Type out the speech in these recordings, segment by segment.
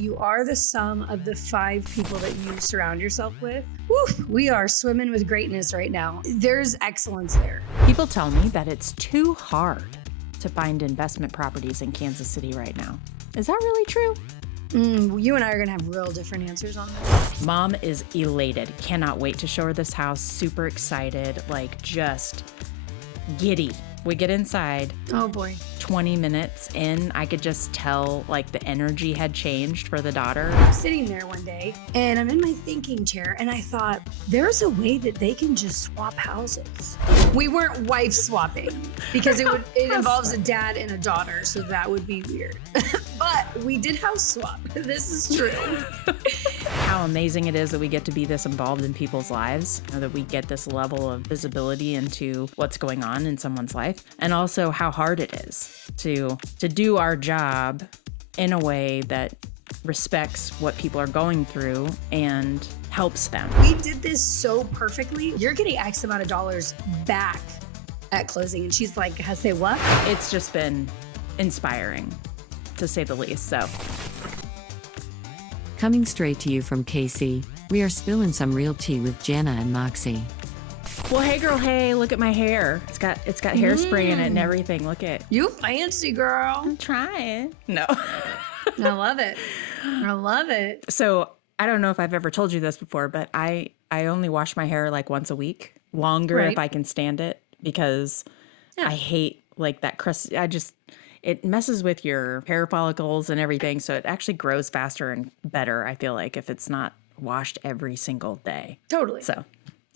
You are the sum of the 5 people that you surround yourself with. Woo, we are swimming with greatness right now. There's excellence there. People tell me that it's too hard to find investment properties in Kansas City right now. Is that really true? You and I are gonna have real different answers on this. Mom is elated. Cannot wait to show her this house. Super excited, like just giddy. We get inside. Oh boy. 20 minutes in, I could just tell like the energy had changed for the daughter. I'm sitting there one day and I'm in my thinking chair and I thought, there's a way that they can just swap houses. We weren't wife swapping because it involves a dad and a daughter, so that would be weird. But we did house swap. This is true. How amazing it is that we get to be this involved in people's lives, that we get this level of visibility into what's going on in someone's life, and also how hard it is to do our job in a way that respects what people are going through and helps them. We did this so perfectly. You're getting X amount of dollars back at closing. And she's like, say what? It's just been inspiring, to say the least. So, coming straight to you from KC, we are spilling some real tea with Jana and Moxie. well, hey girl, hey, look at my hair. It's got hairspray in it and everything. Look at. You fancy, girl. I'm trying. No. I love it. I love it. So I don't know if I've ever told you this before, but I only wash my hair like once a week, longer if I can stand it, because I hate like that crust. It messes with your hair follicles and everything. So it actually grows faster and better, I feel like, if it's not washed every single day. Totally. So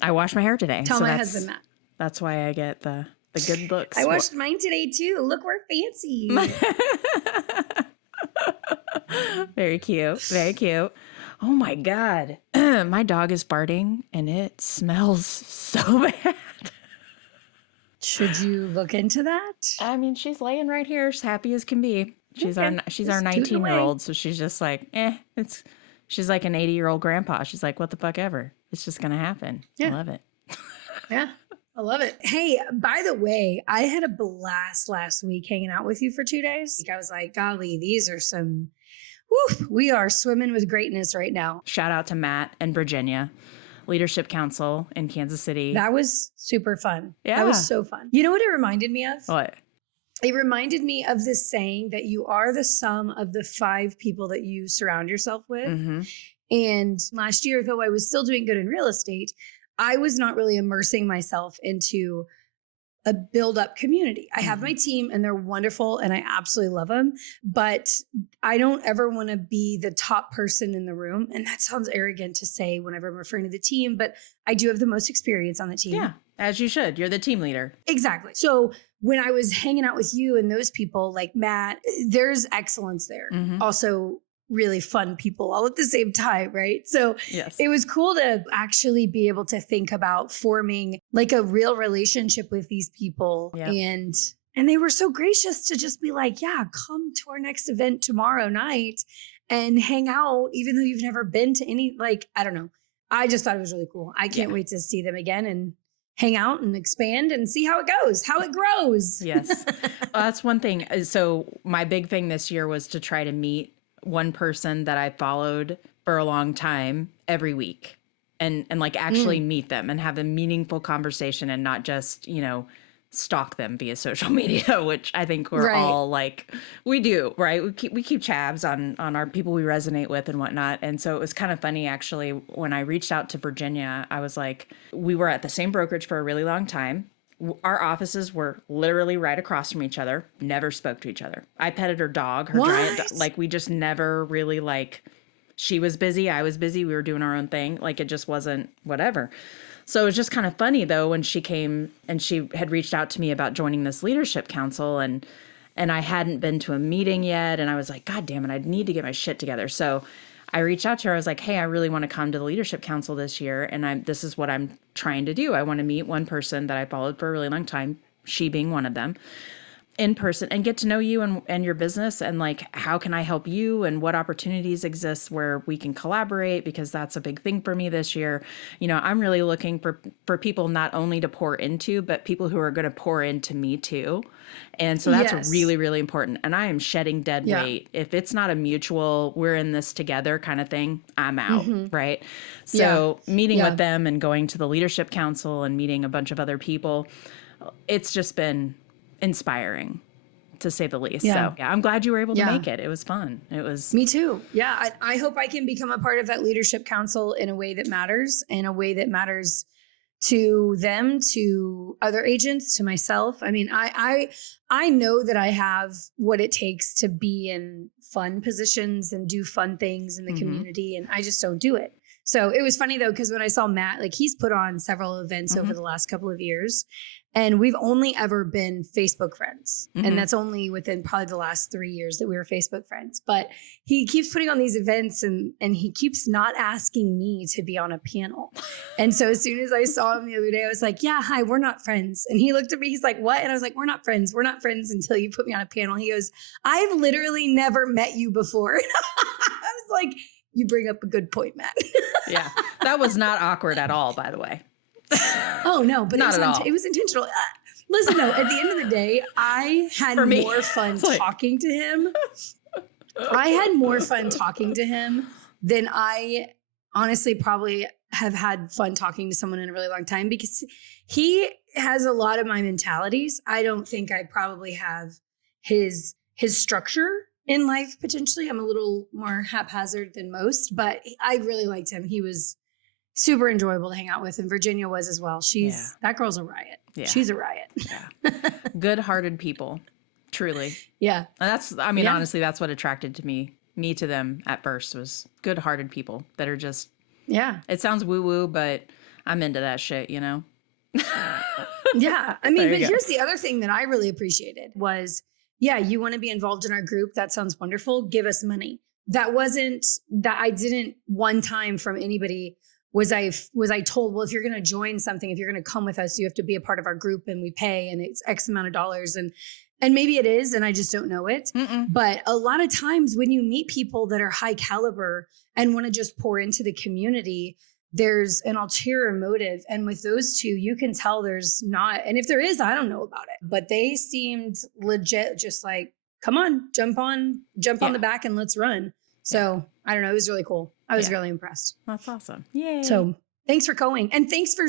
I washed my hair today. Tell so my husband that. That's why I get the good looks. I washed mine today too. Look, we're fancy. Very cute. Very cute. Oh my God. My dog is farting and it smells so bad. Should you look into that? I mean, she's laying right here, as happy as can be. She's our 19-year-old, so she's just like, she's like an 80-year-old grandpa. She's like, what the fuck ever. It's just gonna happen. Yeah. I love it. Yeah. I love it. Hey, by the way, I had a blast last week hanging out with you for 2 days. I was like, golly, these are some, we are swimming with greatness right now. Shout out to Matt and Virginia, Leadership Council in Kansas City. That was super fun. Yeah. That was so fun. You know what it reminded me of? What? It reminded me of this saying that you are the sum of the 5 people that you surround yourself with. Mm-hmm. And last year, though I was still doing good in real estate, I was not really immersing myself into a build-up community. I have my team and they're wonderful and I absolutely love them, but I don't ever want to be the top person in the room. And that sounds arrogant to say whenever I'm referring to the team, but I do have the most experience on the team. Yeah, as you should. You're the team leader. Exactly. So when I was hanging out with you and those people like Matt, there's excellence there. Mm-hmm. Also, really fun people all at the same time, right? So It was cool to actually be able to think about forming like a real relationship with these people. Yep. And they were so gracious to just be like, yeah, come to our next event tomorrow night and hang out, even though you've never been to any, like, I don't know. I just thought it was really cool. I can't wait to see them again and hang out and expand and see how it goes, how it grows. Yes. Well, that's one thing. So my big thing this year was to try to meet one person that I followed for a long time every week and like actually meet them and have a meaningful conversation and not just, stalk them via social media, which I think we're all like, we do, right? We keep tabs on our people we resonate with and whatnot. And so it was kind of funny, actually, when I reached out to Virginia, I was like, we were at the same brokerage for a really long time. Our offices were literally right across from each other, never spoke to each other. I petted her dog, her giant dog. Like, we just never really, like, she was busy, I was busy, we were doing our own thing. Like, it just wasn't whatever. So it was just kind of funny, though, when she came and she had reached out to me about joining this leadership council, and I hadn't been to a meeting yet. And I was like, God damn it, I need to get my shit together. So I reached out to her. I was like, hey, I really want to come to the leadership council this year. And this is what I'm trying to do. I want to meet one person that I followed for a really long time, she being one of them. in person and get to know you and your business, and like, how can I help you and what opportunities exist where we can collaborate, because that's a big thing for me this year. You know, I'm really looking for people not only to pour into, but people who are going to pour into me too. And so that's really, really important. And I am shedding dead weight. If it's not a mutual, we're in this together kind of thing, I'm out. Right. So meeting with them and going to the leadership council and meeting a bunch of other people, it's just been inspiring, to say the least. So I'm glad you were able to make it. It was fun. It was. Me too. Yeah. I hope I can become a part of that leadership council in a way that matters, to them, to other agents, to myself. I mean, I know that I have what it takes to be in fun positions and do fun things in the community, and I just don't do it. So it was funny though, because when I saw Matt, like he's put on several events over the last couple of years, and we've only ever been Facebook friends. And that's only within probably the last 3 years that we were Facebook friends. But he keeps putting on these events, and he keeps not asking me to be on a panel. And so as soon as I saw him the other day, I was like, yeah, hi, we're not friends. And he looked at me, he's like, what? And I was like, we're not friends. We're not friends until you put me on a panel. He goes, I've literally never met you before. I was like, you bring up a good point, Matt. Yeah. That was not awkward at all, by the way. Oh, no, but not at all. It was intentional. Listen, though, at the end of the day, I had more fun talking to him. I had more fun talking to him than I honestly probably have had fun talking to someone in a really long time, because he has a lot of my mentalities. I don't think I probably have his structure in life, potentially. I'm a little more haphazard than most, but I really liked him. He was super enjoyable to hang out with, and Virginia was as well. That girl's a riot. Yeah. She's a riot. Yeah. Good-hearted people, truly. Yeah. And honestly, that's what attracted to me to them at first, was good-hearted people that are just, it sounds woo-woo, but I'm into that shit, you know? Yeah. I mean, but here's the other thing that I really appreciated was, you want to be involved in our group? That sounds wonderful. Give us money. That I didn't one time from anybody was I told, well, if you're going to join something, if you're going to come with us, you have to be a part of our group, and we pay, and it's X amount of dollars. And maybe it is, and I just don't know it. But a lot of times when you meet people that are high caliber and want to just pour into the community, there's an ulterior motive. And with those two, you can tell there's not. And if there is, I don't know about it. But they seemed legit, just like, come on, jump on the back and let's run. So I don't know. It was really cool. I was really impressed. That's awesome. Yay. So thanks for going. And thanks for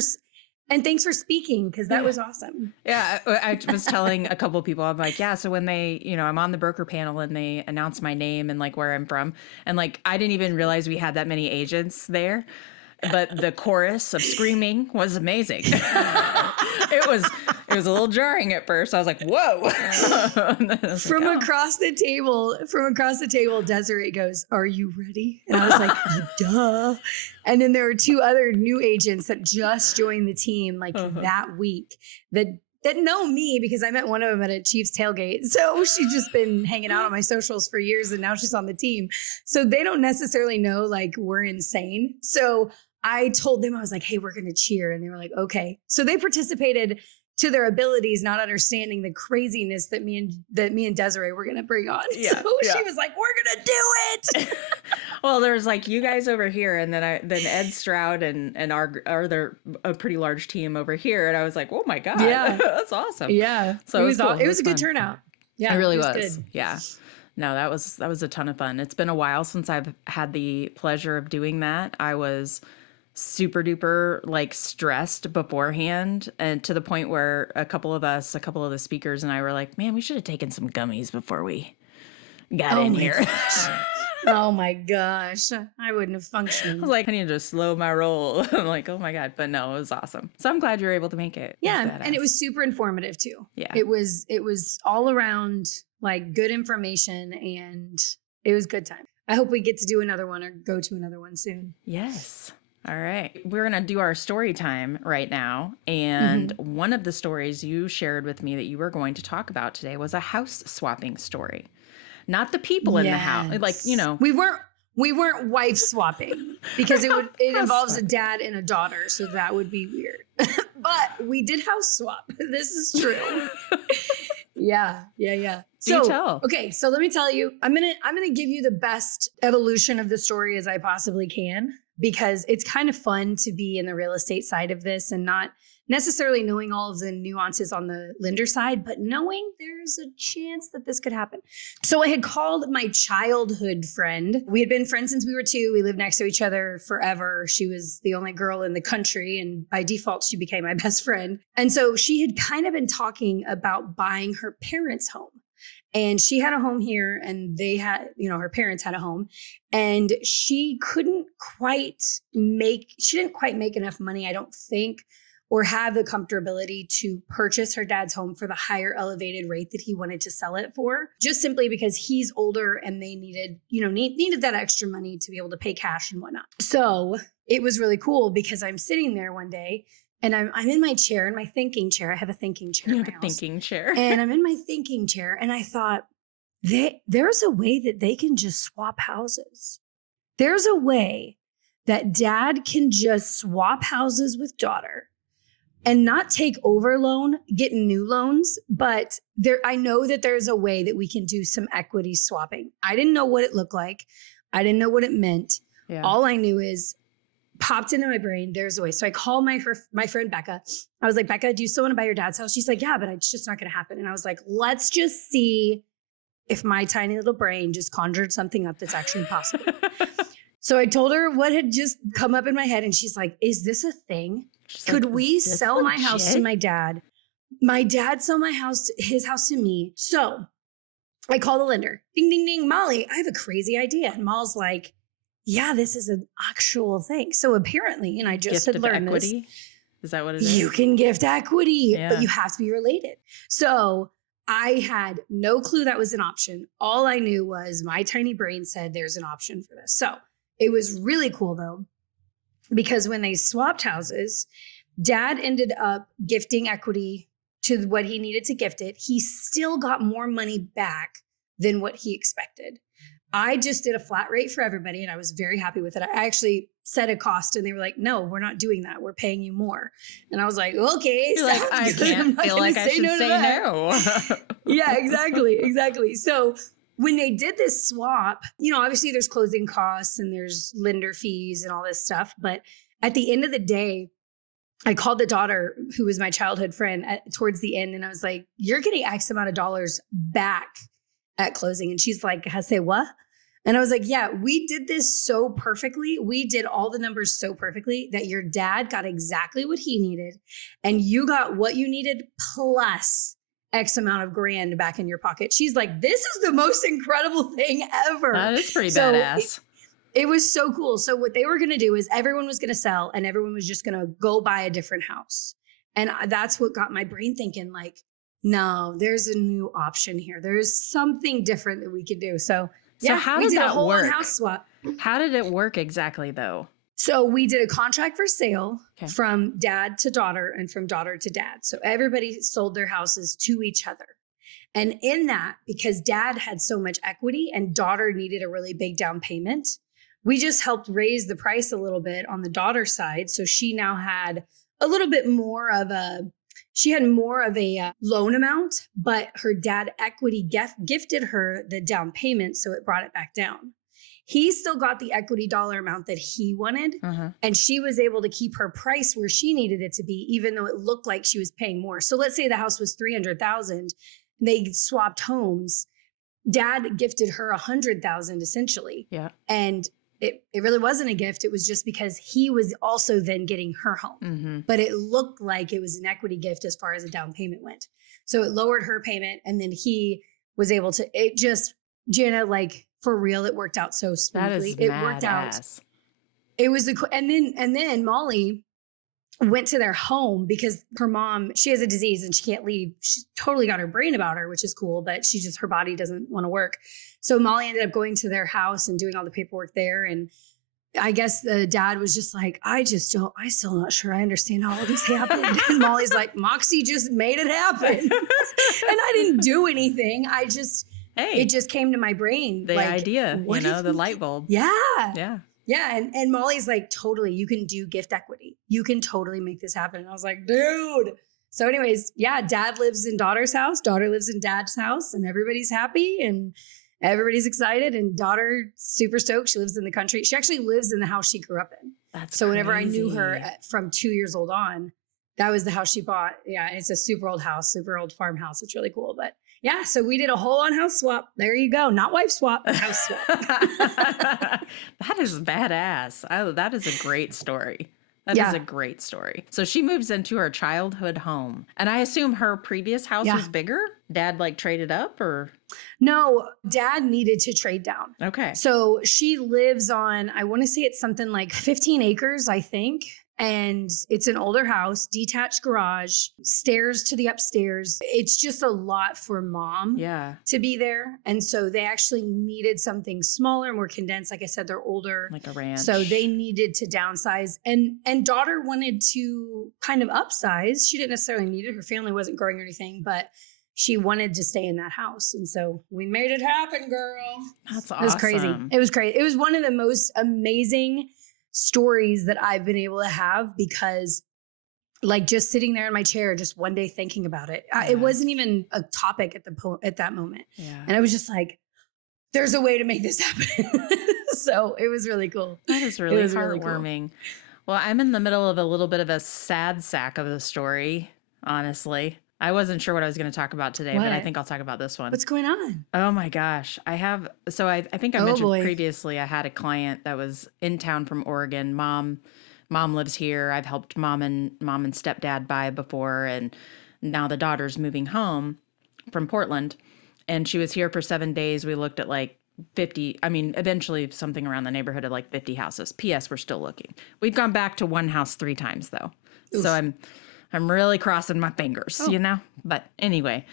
speaking, because that was awesome. Yeah. I was telling a couple of people, I'm like, so when they, I'm on the broker panel and they announce my name and like where I'm from, and like, I didn't even realize we had that many agents there. But the chorus of screaming was amazing. It was a little jarring at first. I was like, whoa. From across the table, Desiree goes, are you ready? And I was like, duh. And then there were two other new agents that just joined the team that week that know me, because I met one of them at a Chiefs tailgate. So she's just been hanging out on my socials for years, and now she's on the team. So they don't necessarily know like we're insane. So I told them, I was like, hey, we're going to cheer. And they were like, okay. So they participated to their abilities, not understanding the craziness that me and Desiree were going to bring on. She was like, we're going to do it. Well, there's like you guys over here, and then Ed Stroud and they're a pretty large team over here. And I was like, oh my God, that's awesome. Yeah. So it was cool. It was a good turnout. Yeah, it really was. Good. Yeah. No, that was a ton of fun. It's been a while since I've had the pleasure of doing that. I was super duper like stressed beforehand, and to the point where a couple of the speakers and I were like, man, we should have taken some gummies before we got in here. Oh my gosh. I wouldn't have functioned. I was like, I need to slow my roll. I'm like, oh my God. But no, it was awesome. So I'm glad you were able to make it. Yeah. And it was super informative too. Yeah. It was all around like good information, and it was good time. I hope we get to do another one or go to another one soon. Yes. All right. We're going to do our story time right now. And one of the stories you shared with me that you were going to talk about today was a house swapping story. Not the people in the house. Like, we weren't wife swapping, because it involves a dad and a daughter. So that would be weird. But we did house swap. This is true. Yeah. Do tell. Okay, so let me tell you, I'm gonna give you the best evolution of the story as I possibly can, because it's kind of fun to be in the real estate side of this and not necessarily knowing all of the nuances on the lender side, but knowing there's a chance that this could happen. So I had called my childhood friend. We had been friends since we were 2. We lived next to each other forever. She was the only girl in the country, and by default, she became my best friend. And so she had kind of been talking about buying her parents' home. And she had a home here, and they had, her parents had a home, and she didn't quite make enough money, I don't think, or have the comfortability to purchase her dad's home for the higher elevated rate that he wanted to sell it for, just simply because he's older and they needed that extra money to be able to pay cash and whatnot. So it was really cool because I'm sitting there one day and I'm in my chair, in my thinking chair. I have a thinking chair. You have a thinking chair. And I'm in my thinking chair and I thought, there's a way that they can just swap houses. There's a way that dad can just swap houses with daughter and not take over loan, get new loans. But I know that there's a way that we can do some equity swapping. I didn't know what it looked like. I didn't know what it meant. Yeah. All I knew is popped into my brain, there's a way. So I called my friend Becca. I was like, Becca, do you still want to buy your dad's house? She's like, yeah, but it's just not going to happen. And I was like, let's just see if my tiny little brain just conjured something up that's actually possible. So I told her what had just come up in my head. And she's like, is this a thing? Could we sell my house to my dad? My dad sell his house to me. So I call the lender. Ding, ding, ding. Molly, I have a crazy idea. And Molly's like, yeah, this is an actual thing. So apparently, and I just had learned equity? This. Is that what it is? You can gift equity, but you have to be related. So I had no clue that was an option. All I knew was my tiny brain said there's an option for this. So it was really cool though, because when they swapped houses, dad ended up gifting equity to what he needed to gift it. He still got more money back than what he expected. I just did a flat rate for everybody and I was very happy with it. I actually set a cost and they were like, no, we're not doing that. We're paying you more. And I was like, okay. You're like, I can't feel like I should say no. Yeah, exactly. So when they did this swap, obviously there's closing costs and there's lender fees and all this stuff. But at the end of the day, I called the daughter who was my childhood friend towards the end. And I was like, you're getting X amount of dollars back at closing. And she's like, say what? And I was like, yeah, we did this so perfectly. We did all the numbers so perfectly that your dad got exactly what he needed. And you got what you needed plus X amount of grand back in your pocket. She's like, this is the most incredible thing ever. That is pretty badass. It was so cool. So what they were going to do is everyone was going to sell and everyone was just going to go buy a different house. And that's what got my brain thinking like, no, there's a new option here. There's something different that we could do. So how did that work? House swap. How did it work exactly though? So we did a contract for sale from dad to daughter and from daughter to dad. So everybody sold their houses to each other. And in that, because dad had so much equity and daughter needed a really big down payment, we just helped raise the price a little bit on the daughter side. So she now had a little bit more of a loan amount, but her dad equity gifted her the down payment. So it brought it back down. He still got the equity dollar amount that he wanted. And she was able to keep her price where she needed it to be, even though it looked like she was paying more. So let's say the house was $300,000. They swapped homes. Dad gifted her $100,000 essentially. Yeah. And it really wasn't a gift. It was just because he was also then getting her home. But it looked like it was an equity gift as far as a down payment went. So it lowered her payment. And then he was able to, Jana, like for real, it worked out so smoothly. It worked out. It was and then Molly went to their home because her mom, she has a disease and she can't leave. She totally got her brain about her, which is cool, but her body doesn't want to work. So Molly ended up going to their house and doing all the paperwork there. And I guess the dad was just like, I'm still not sure I understand how all this happened. And Molly's like, Moxie just made it happen. And I didn't do anything. It just came to my brain. The idea, the light bulb. Yeah. And Molly's like, totally, you can do gift equity. You can totally make this happen. And I was like, dude. So anyways, yeah, dad lives in daughter's house, daughter lives in dad's house, and everybody's happy and everybody's excited, and daughter super stoked. She lives in the country. She actually lives in the house she grew up in. That's so whenever crazy. I knew her from 2 years old on, that was the house she bought. Yeah, it's a super old house, super old farmhouse. It's really cool. But yeah, so we did a whole on house swap. There you go. Not wife swap, but house swap. That is badass. That is a great story. That is a great story. So she moves into her childhood home. And I assume her previous house was bigger? Dad like traded up or? No, dad needed to trade down. Okay. So she lives on, I want to say it's something like 15 acres, I think. And it's an older house, detached garage, stairs to the upstairs. It's just a lot for mom to be there. And so they actually needed something smaller, more condensed. Like I said, they're older. Like a ranch. So they needed to downsize. And daughter wanted to kind of upsize. She didn't necessarily need it. Her family wasn't growing or anything, but she wanted to stay in that house. And so we made it happen, girl. That's awesome. It was crazy. It was great. It was one of the most amazing stories that I've been able to have, because like just sitting there in my chair, just one day thinking about it, it wasn't even a topic at that moment. Yeah. And I was just like, there's a way to make this happen. So it was really cool. That is really heartwarming. Really cool. Well, I'm in the middle of a little bit of a sad sack of the story, honestly. I wasn't sure what I was going to talk about today, but I think I'll talk about this one. What's going on? Oh my gosh. I think I mentioned previously, I had a client that was in town from Oregon. Mom lives here. I've helped mom and stepdad buy before. And now the daughter's moving home from Portland, and she was here for 7 days. We looked at like 50, eventually something around the neighborhood of like 50 houses. P.S. We're still looking. We've gone back to one house 3 times though. Oof. So I'm really crossing my fingers, you know? But anyway,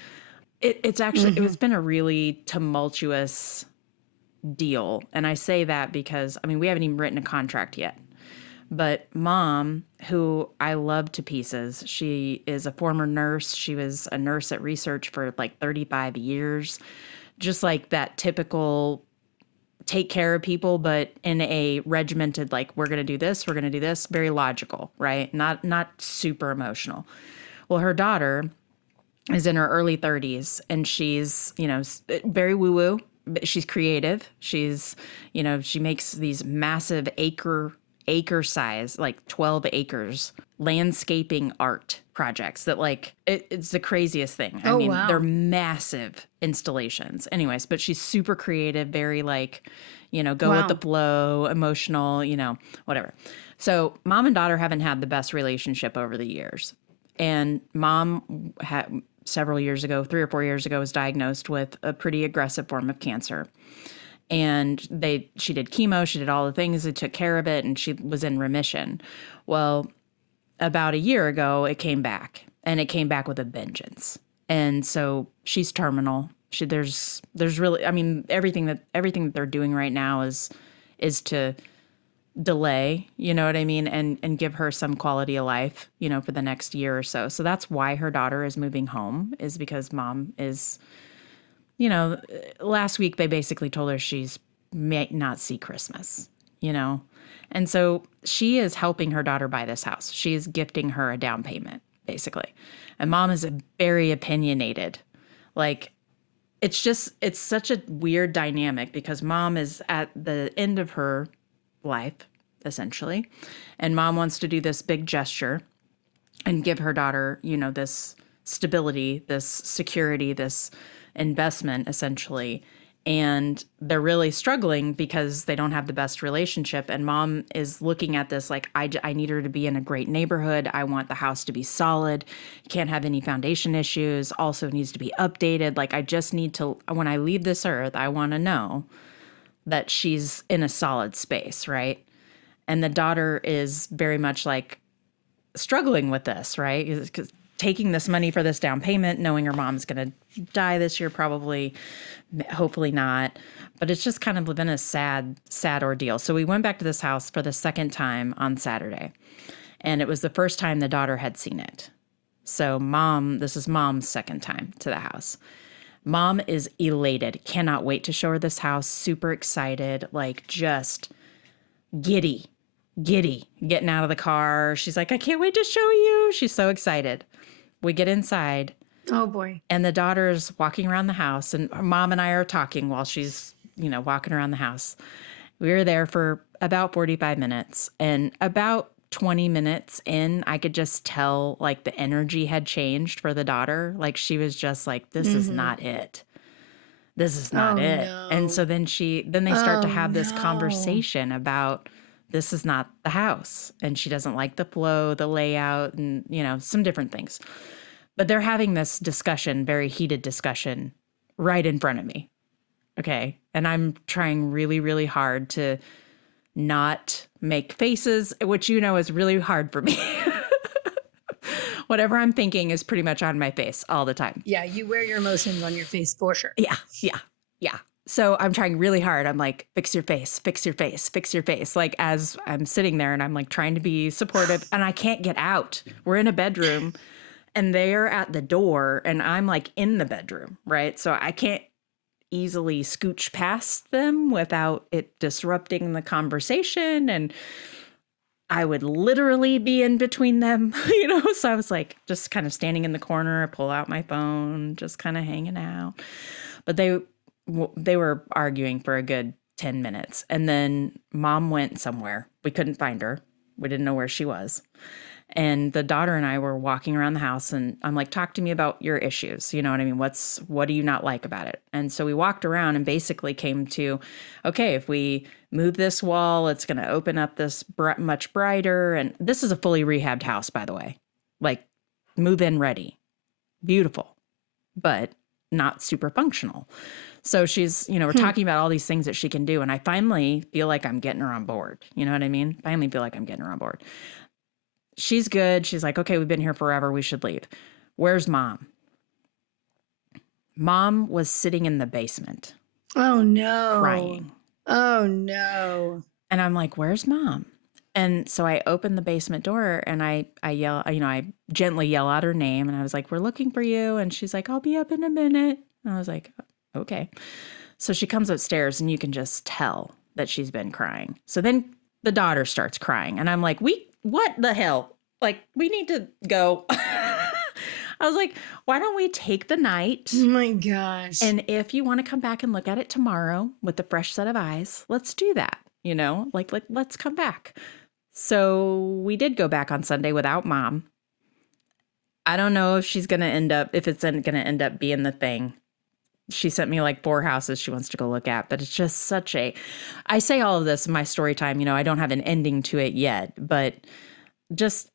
it's actually, it's been a really tumultuous deal. And I say that because, we haven't even written a contract yet. But mom, who I love to pieces, she is a former nurse. She was a nurse at Research for like 35 years. Just like that typical take care of people, but in a regimented, like, we're going to do this, very logical, right? Not super emotional. Well, her daughter is in her early 30s, and she's, very woo-woo, but she's creative. She's, she makes these massive acre size, like 12 acres, landscaping art projects that like, it's the craziest thing. Wow. They're massive installations. Anyways, but she's super creative, very like, go with the flow, emotional, whatever. So mom and daughter haven't had the best relationship over the years. And mom had several years ago, 3 or 4 years ago, was diagnosed with a pretty aggressive form of cancer. And she did chemo, she did all the things, they took care of it, and she was in remission. Well, about a year ago, it came back, and it came back with a vengeance. And so she's terminal. There's really, everything that they're doing right now is to delay, you know what I mean, and give her some quality of life, for the next year or so. So that's why her daughter is moving home, is because mom is, last week they basically told her she's may not see Christmas, and so she is helping her daughter buy this house. She is gifting her a down payment, basically. And mom is a very opinionated, like, it's such a weird dynamic, because mom is at the end of her life, essentially. And mom wants to do this big gesture and give her daughter, this stability, this security, this investment, essentially. And they're really struggling because they don't have the best relationship. And mom is looking at this like, I need her to be in a great neighborhood. I want the house to be solid. Can't have any foundation issues. Also needs to be updated. Like, I just need to, when I leave this earth, I want to know that she's in a solid space, right? And the daughter is very much like struggling with this, right? Because taking this money for this down payment, knowing her mom's going to die this year, probably, hopefully not. But it's just kind of been a sad ordeal. So we went back to this house for the second time on Saturday. And it was the first time the daughter had seen it. So this is mom's second time to the house. Mom is elated, cannot wait to show her this house, super excited, like just giddy, getting out of the car. She's like, I can't wait to show you. She's so excited. We get inside. Oh boy. And the daughter's walking around the house, and mom and I are talking while she's, walking around the house. We were there for about 45 minutes, and about 20 minutes in, I could just tell like the energy had changed for the daughter. Like she was just like, this is not it. This is not it. No. And so then they start to have this conversation about this is not the house. And she doesn't like the flow, the layout, and, some different things. But they're having this discussion, very heated discussion, right in front of me. Okay. And I'm trying really, really hard to not make faces, which is really hard for me. Whatever I'm thinking is pretty much on my face all the time. Yeah, you wear your emotions on your face for sure. Yeah. So I'm trying really hard. I'm like, fix your face, fix your face, fix your face. Like as I'm sitting there and I'm like trying to be supportive and I can't get out. We're in a bedroom and they're at the door and I'm like in the bedroom, right? So I can't easily scooch past them without it disrupting the conversation, and I would literally be in between them, so I was like just kind of standing in the corner. I pull out my phone, just kind of hanging out. But they were arguing for a good 10 minutes, and then mom went somewhere. We couldn't find her. We didn't know where she was. And the daughter and I were walking around the house, and I'm like, talk to me about your issues. You know what I mean? What do you not like about it? And so we walked around and basically came to, okay, if we move this wall, it's going to open up this much brighter. And this is a fully rehabbed house, by the way, like move in ready, beautiful, but not super functional. So she's, we're talking about all these things that she can do. And I finally feel like I'm getting her on board. You know what I mean? Finally feel like I'm getting her on board. She's good. She's like, okay, we've been here forever. We should leave. Where's mom? Mom was sitting in the basement. Oh, no. Crying. Oh, no. And I'm like, where's mom? And so I open the basement door and I yell, I gently yell out her name. And I was like, we're looking for you. And she's like, I'll be up in a minute. And I was like, okay. So she comes upstairs and you can just tell that she's been crying. So then the daughter starts crying. And I'm like, what the hell? Like, we need to go. I was like, why don't we take the night? Oh my gosh. And if you want to come back and look at it tomorrow with a fresh set of eyes, let's do that. Let's come back. So we did go back on Sunday without mom. I don't know if it's going to end up being the thing. She sent me like 4 houses she wants to go look at, but it's just I say all of this in my story time, I don't have an ending to it yet, but just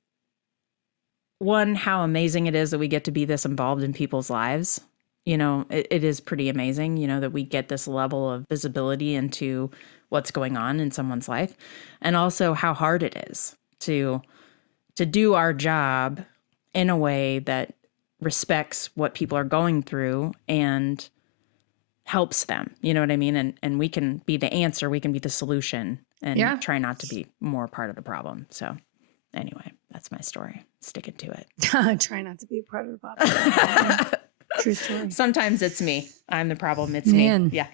one, how amazing it is that we get to be this involved in people's lives. It is pretty amazing, that we get this level of visibility into what's going on in someone's life, and also how hard it is to do our job in a way that respects what people are going through and helps them. You know what I mean? And we can be the answer, we can be the solution, and try not to be more part of the problem. So anyway, that's my story. Sticking to it. Try not to be a part of the problem. True story. Sometimes it's me. I'm the problem. It's Man. me. Yeah.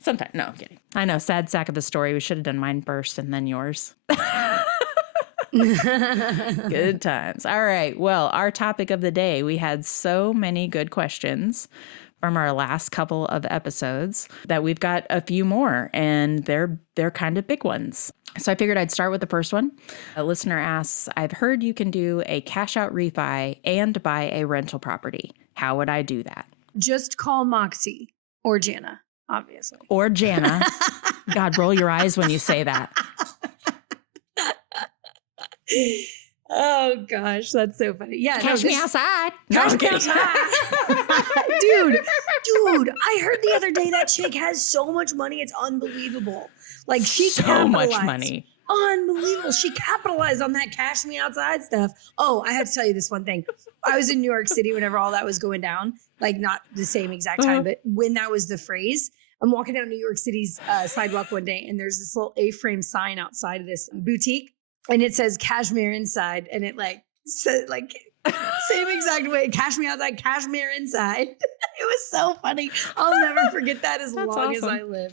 Sometimes. No, I'm kidding. I know. Sad sack of the story. We should have done mine first and then yours. Good times. All right. Well, our topic of the day, we had so many good questions from our last couple of episodes that we've got a few more, and they're kind of big ones. So I figured I'd start with the first one. A listener asks, I've heard you can do a cash out refi and buy a rental property. How would I do that? Just call Moxie or Jana, obviously. Or Jana. God, roll your eyes when you say that. Oh gosh, that's so funny. Yeah, Cash me outside. Cash me outside. dude, I heard the other day that chick has so much money, it's unbelievable. Like she so much money. Unbelievable. She capitalized on that cash me outside stuff. Oh, I have to tell you this one thing. I was in New York City whenever all that was going down, like not the same exact time, but when that was the phrase. I'm walking down New York City's sidewalk one day, and there's this little A-frame sign outside of this boutique. And it says cashmere inside, and it said same exact way, cash me outside, cashmere inside. It was so funny. I'll never forget that as long as I live.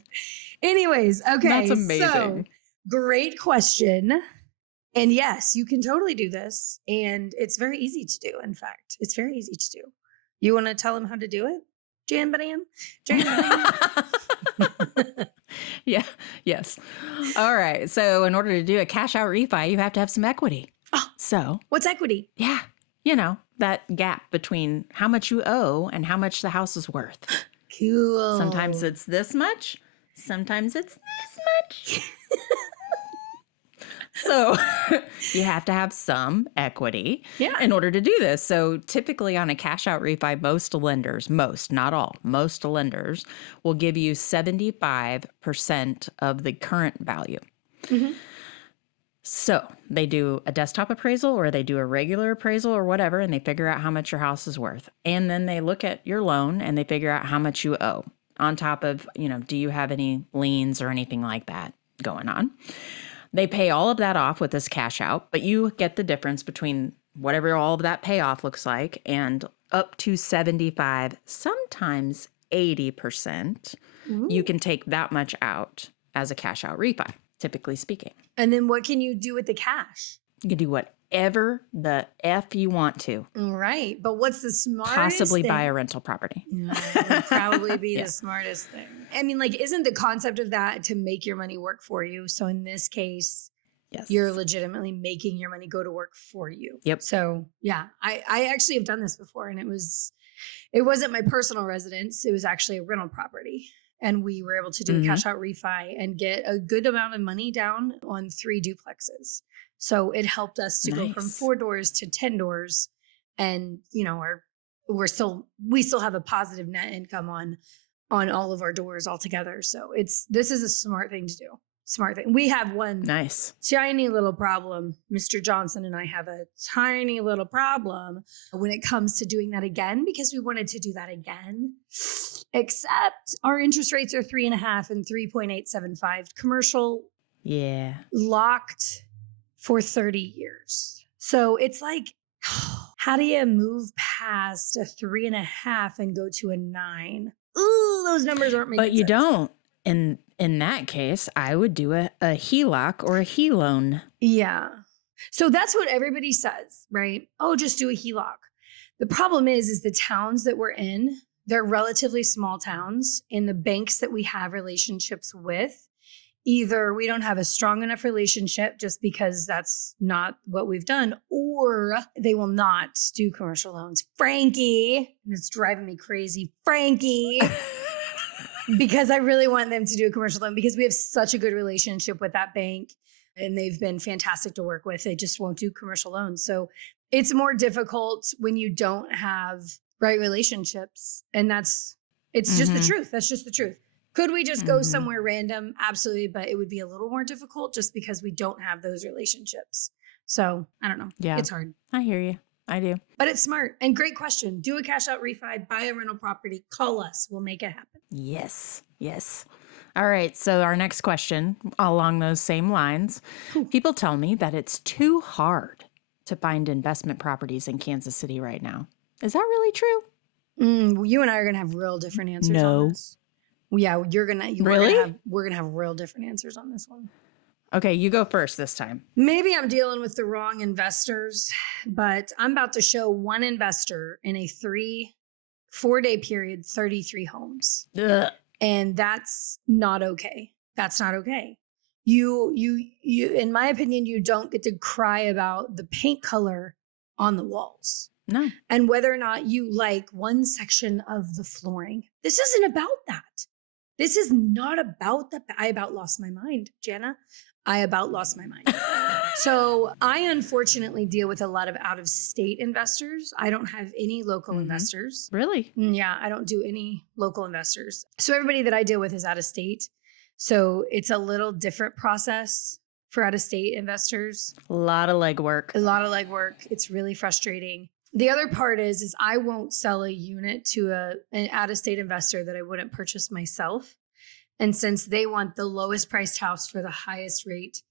Anyways, okay. That's amazing. So, great question. And yes, you can totally do this. And it's very easy to do. In fact, it's very easy to do. You want to tell them how to do it? Jan Badan? Yeah. Yes. All right. So in order to do a cash out refi, you have to have some equity. Oh, so what's equity? Yeah. You know, that gap between how much you owe and how much the house is worth. Cool. Sometimes it's this much. Sometimes it's this much. So you have to have some equity in order to do this. So typically on a cash out refi, most lenders, not all, most lenders will give you 75% of the current value. Mm-hmm. So they do a desktop appraisal or they do a regular appraisal or whatever, and they figure out how much your house is worth. And then they look at your loan and they figure out how much you owe on top of, do you have any liens or anything like that going on? They pay all of that off with this cash out, but you get the difference between whatever all of that payoff looks like and up to 75, sometimes 80%. Ooh. You can take that much out as a cash out refi, typically speaking. And then what can you do with the cash? You can do whatever the F you want to. Right. But what's the smartest Possibly thing? buy a rental property. That would probably be the smartest thing. I mean, isn't the concept of that to make your money work for you? So in this case, you're legitimately making your money go to work for you. Yep. So yeah, I actually have done this before, and it wasn't my personal residence. It was actually a rental property. And we were able to do a cash out refi and get a good amount of money down on 3 duplexes. So it helped us to go from 4 doors to 10 doors. And, we still have a positive net income on all of our doors altogether. So this is a smart thing to do. Smart thing. We have one tiny little problem. Mr. Johnson and I have a tiny little problem when it comes to doing that again, because we wanted to do that again. Except our interest rates are 3.5 and 3.875. Commercial, locked for 30 years. So it's like, how do you move past a 3.5 and go to a 9? Ooh, those numbers aren't making sense. But you don't. In that case, I would do a HELOC or a HELOAN. Yeah. So that's what everybody says, right? Oh, just do a HELOC. The problem is the towns that we're in, they're relatively small towns, and the banks that we have relationships with, either we don't have a strong enough relationship just because that's not what we've done, or they will not do commercial loans. Frankie, it's driving me crazy. Frankie. Because I really want them to do a commercial loan because we have such a good relationship with that bank and they've been fantastic to work with. They just won't do commercial loans. So it's more difficult when you don't have right relationships. And it's just the truth. That's just the truth. Could we just go somewhere random? Absolutely. But it would be a little more difficult just because we don't have those relationships. So I don't know. Yeah, it's hard. I hear you. I do. But it's smart. And great question. Do a cash out refi, buy a rental property, call us. We'll make it happen. Yes. Yes. All right. So our next question along those same lines. People tell me that it's too hard to find investment properties in Kansas City right now. Is that really true? You and I are going to have real different answers on this. Yeah, we're going to have real different answers on this one. Okay, you go first this time. Maybe I'm dealing with the wrong investors, but I'm about to show one investor in a 4-day period, 33 homes. Ugh. And that's not okay. That's not okay. You, in my opinion, you don't get to cry about the paint color on the walls. No. And whether or not you like one section of the flooring. This isn't about that. This is not about that. I about lost my mind, Jana. I about lost my mind. So I unfortunately deal with a lot of out-of-state investors. I don't have any local investors. Really? Yeah, I don't do any local investors. So everybody that I deal with is out of state. So it's a little different process for out-of-state investors. A lot of legwork. It's really frustrating. The other part is I won't sell a unit to an out-of-state investor that I wouldn't purchase myself. And since they want the lowest priced house for the highest rate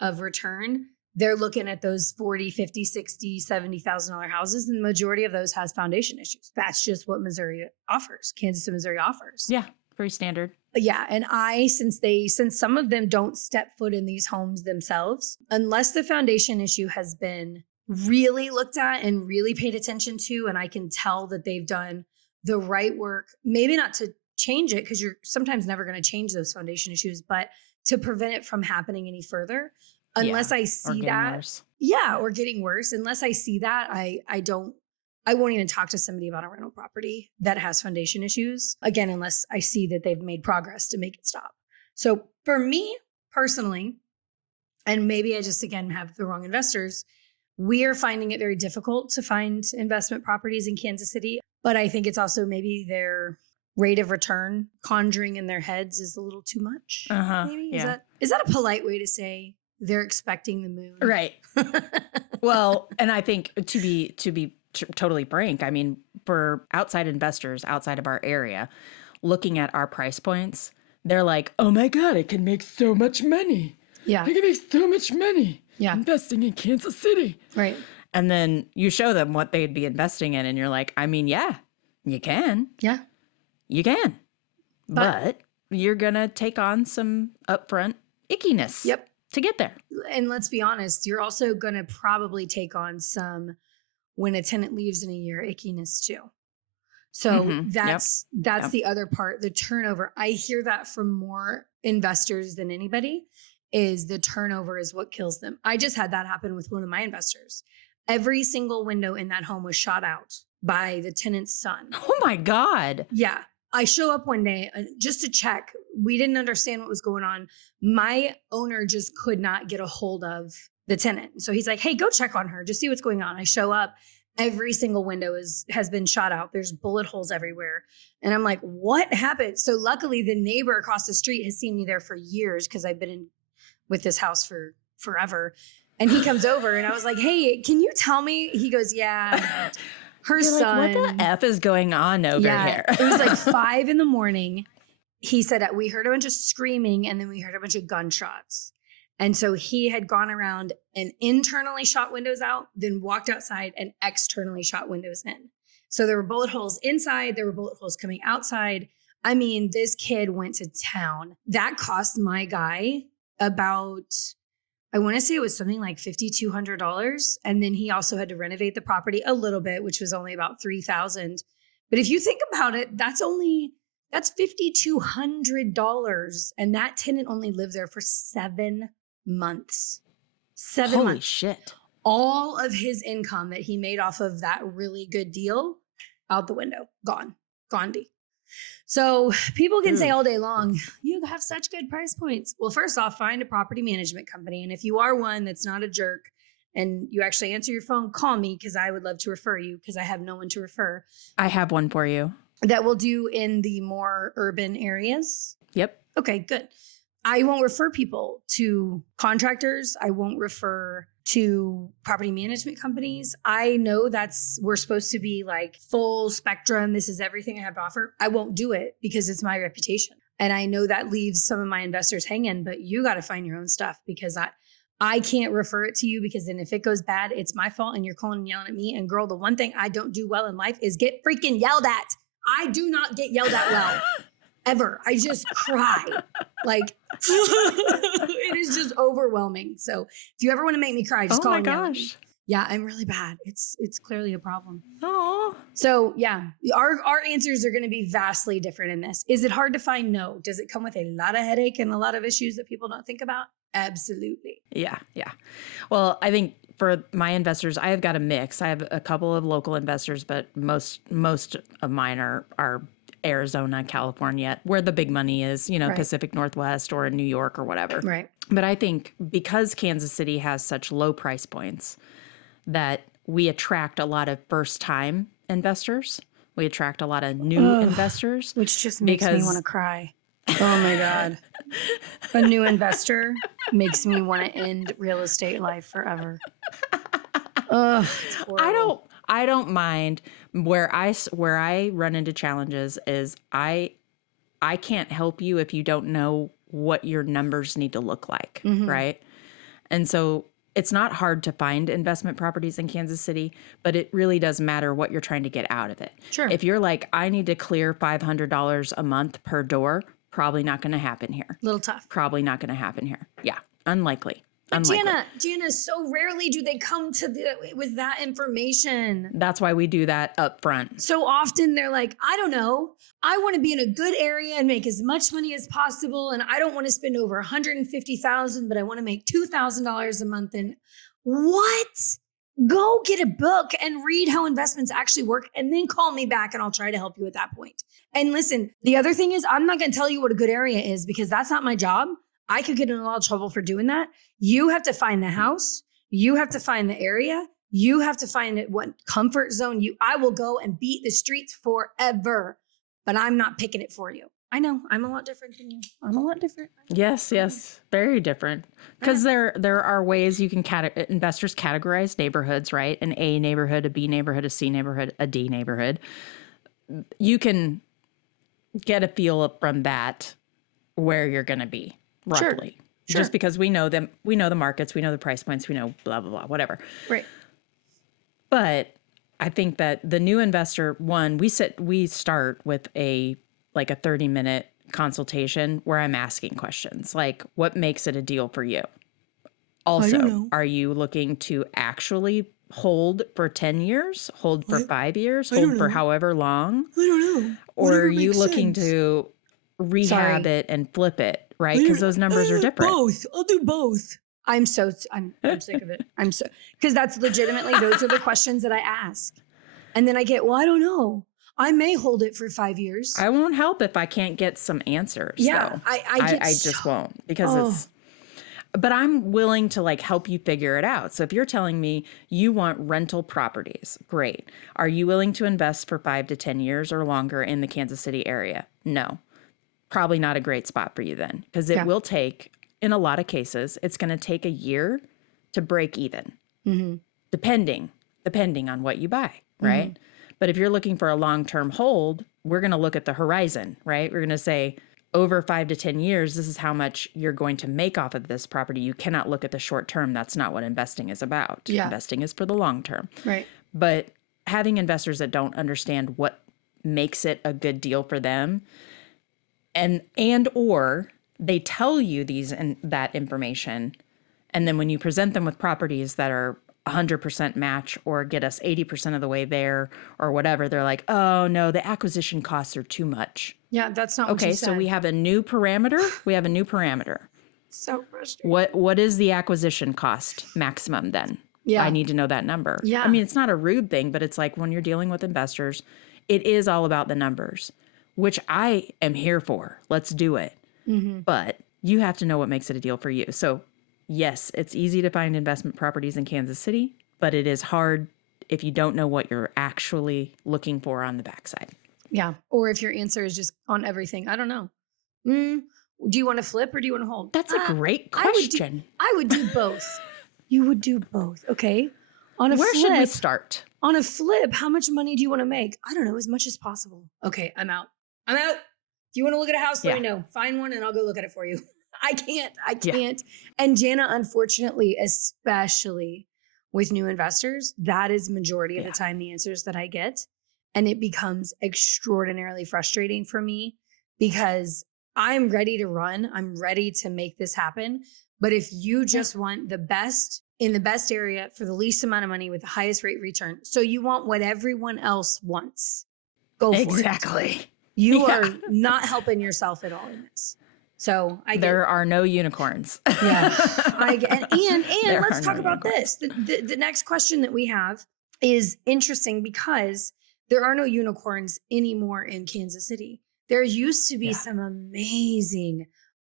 of return, they're looking at those $40,000, $50,000, $60,000, $70,000 houses. And the majority of those has foundation issues. That's just what Missouri offers. Kansas and Missouri offers. Yeah. Pretty standard. Yeah. And since some of them don't step foot in these homes themselves, unless the foundation issue has been really looked at and really paid attention to, and I can tell that they've done the right work, maybe not to change it, because you're sometimes never going to change those foundation issues, but to prevent it from happening any further. Unless I see that. Worse. Yeah. Or getting worse. Unless I see that, I won't even talk to somebody about a rental property that has foundation issues. Again, unless I see that they've made progress to make it stop. So for me personally, and maybe I just, again, have the wrong investors, we are finding it very difficult to find investment properties in Kansas City. But I think it's also maybe their rate of return conjuring in their heads is a little too much. Maybe? Yeah. Is that a polite way to say they're expecting the moon? Right. Well, and I think to be totally frank, I mean, for outside investors outside of our area, looking at our price points, they're like, oh my God, I can make so much money. Yeah. I can make so much money investing in Kansas City. Right. And then you show them what they'd be investing in and you're like, I mean, yeah, you can. Yeah. You can. But you're going to take on some upfront ickiness. Yep. To get there. And let's be honest, you're also going to probably take on some, when a tenant leaves in a year, ickiness too. So that's the other part, the turnover. I hear that from more investors than anybody, is the turnover is what kills them. I just had that happen with one of my investors. Every single window in that home was shot out by the tenant's son. Oh my God. Yeah. I show up one day just to check. We didn't understand what was going on. My owner just could not get a hold of the tenant. So he's like, hey, go check on her. Just see what's going on. I show up. Every single window has been shot out. There's bullet holes everywhere. And I'm like, what happened? So luckily the neighbor across the street has seen me there for years, because I've been in with this house for forever. And he comes over and I was like, hey, can you tell me? He goes, yeah. Her son. Like, what the F is going on over here? It was like 5 a.m. He said that we heard a bunch of screaming and then we heard a bunch of gunshots. And so he had gone around and internally shot windows out, then walked outside and externally shot windows in. So there were bullet holes inside. There were bullet holes coming outside. I mean, this kid went to town. That cost my guy about, I want to say it was something like $5,200. And then he also had to renovate the property a little bit, which was only about $3,000. But if you think about it, that's $5,200. And that tenant only lived there for 7 months. 7 months. Holy shit. All of his income that he made off of that really good deal out the window, gone. So people can say all day long, you have such good price points. Well, first off, find a property management company. And if you are one that's not a jerk and you actually answer your phone, call me, because I would love to refer you, because I have no one to refer. I have one for you. That will do in the more urban areas? Yep. Okay, good. I won't refer people to contractors. I won't refer to property management companies. I know we're supposed to be like full spectrum. This is everything I have to offer. I won't do it because it's my reputation. And I know that leaves some of my investors hanging, but you got to find your own stuff, because I can't refer it to you, because then if it goes bad, it's my fault and you're calling and yelling at me. And girl, the one thing I don't do well in life is get freaking yelled at. I do not get yelled at well. Ever. I just cry. Like, it is just overwhelming. So if you ever want to make me cry, just call me. Oh my gosh. Yeah, I'm really bad. It's clearly a problem. Oh. So yeah, our answers are going to be vastly different in this. Is it hard to find? No. Does it come with a lot of headache and a lot of issues that people don't think about? Absolutely. Yeah. Well, I think for my investors, I have got a mix. I have a couple of local investors, but most of mine are Arizona, California, where the big money is, right. Pacific Northwest or in New York or whatever. Right. But I think because Kansas City has such low price points, that we attract a lot of first-time investors. We attract a lot of new investors. Which just makes me want to cry. Oh my God. A new investor makes me want to end real estate life forever. It's horrible. I don't mind. Where I run into challenges is I can't help you if you don't know what your numbers need to look like, right? And so it's not hard to find investment properties in Kansas City, but it really does matter what you're trying to get out of it. Sure. If you're like, I need to clear $500 a month per door, probably not going to happen here. Little tough. Probably not going to happen here. Yeah. Unlikely. But Jana, so rarely do they come to with that information. That's why we do that up front. So often they're like, I don't know. I want to be in a good area and make as much money as possible. And I don't want to spend over $150,000, but I want to make $2,000 a month. And what? Go get a book and read how investments actually work, and then call me back and I'll try to help you at that point. And listen, the other thing is, I'm not going to tell you what a good area is because that's not my job. I could get in a lot of trouble for doing that. You have to find the house. You have to find the area. You have to find what comfort zone I will go and beat the streets forever, but I'm not picking it for you. I know I'm a lot different than you. I'm a lot different. Yes, very different. Because there are ways you can investors categorize neighborhoods, right? An A neighborhood, a B neighborhood, a C neighborhood, a D neighborhood. You can get a feel from that where you're going to be roughly. Sure. Just because we know them, we know the markets, we know the price points, we know blah, blah, blah, whatever. Right. But I think that the new investor, we start with a 30-minute consultation where I'm asking questions like, what makes it a deal for you? Also, are you looking to actually hold for 10 years, hold for 5 years, hold for however long? I don't know. Or are you looking to rehab it and flip it? Right? Because those numbers are different. Both. I'll do both. I'm sick of it. Because that's legitimately, those are the questions that I ask. And then I get, well, I don't know. I may hold it for 5 years. I won't help if I can't get some answers. Yeah. Though. I just won't because but I'm willing to help you figure it out. So if you're telling me you want rental properties, great. Are you willing to invest for 5 to 10 years or longer in the Kansas City area? No. Probably not a great spot for you then, because it will take, in a lot of cases, it's going to take a year to break even, depending on what you buy, right? Mm-hmm. But if you're looking for a long-term hold, we're going to look at the horizon, right? We're going to say over 5 to 10 years, this is how much you're going to make off of this property. You cannot look at the short term. That's not what investing is about. Yeah. Investing is for the long term. Right. But having investors that don't understand what makes it a good deal for them, and or they tell you these and that information, and then when you present them with properties that are 100% match or get us 80% of the way there or whatever, they're like, oh no, the acquisition costs are too much. Yeah, that's not what you said. So we have a new parameter. So frustrating. What is the acquisition cost maximum then? Yeah. I need to know that number. Yeah. I mean, it's not a rude thing, but it's like when you're dealing with investors, it is all about the numbers, which I am here for. Let's do it. Mm-hmm. But you have to know what makes it a deal for you. So yes, it's easy to find investment properties in Kansas City, but it is hard if you don't know what you're actually looking for on the backside. Yeah. Or if your answer is just on everything. I don't know. Do you want to flip or do you want to hold? That's a great question. I would do both. You would do both. Okay. Where should we start? On a flip, how much money do you want to make? I don't know, as much as possible. Okay, I'm out. If you want to look at a house, let me know. Find one and I'll go look at it for you. I can't. Yeah. And Jana, unfortunately, especially with new investors, that is majority of the time the answers that I get. And it becomes extraordinarily frustrating for me because I'm ready to run. I'm ready to make this happen. But if you just want the best in the best area for the least amount of money with the highest rate return, so you want what everyone else wants, go for it. Exactly. You are not helping yourself at all in this. So there are no unicorns. Yeah. And let's talk about this. The next question that we have is interesting because there are no unicorns anymore in Kansas City. There used to be some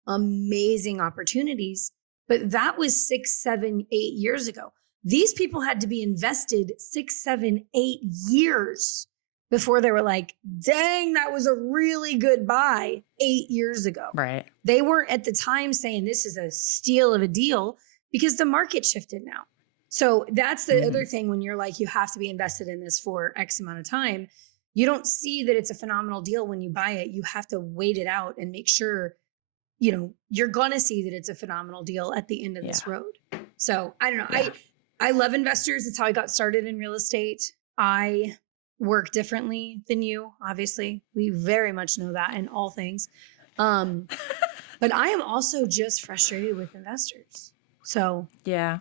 amazing opportunities, but that was 6, 7, 8 years ago. These people had to be invested 6, 7, 8 years before they were like, dang, that was a really good buy 8 years ago. Right. They weren't at the time saying this is a steal of a deal because the market shifted now. So that's the other thing when you're like, you have to be invested in this for X amount of time. You don't see that it's a phenomenal deal when you buy it. You have to wait it out and make sure, you're going to see that it's a phenomenal deal at the end of this road. So I don't know. Yeah. I love investors. It's how I got started in real estate. I work differently than you. Obviously, we very much know that in all things. But I am also just frustrated with investors. So yeah,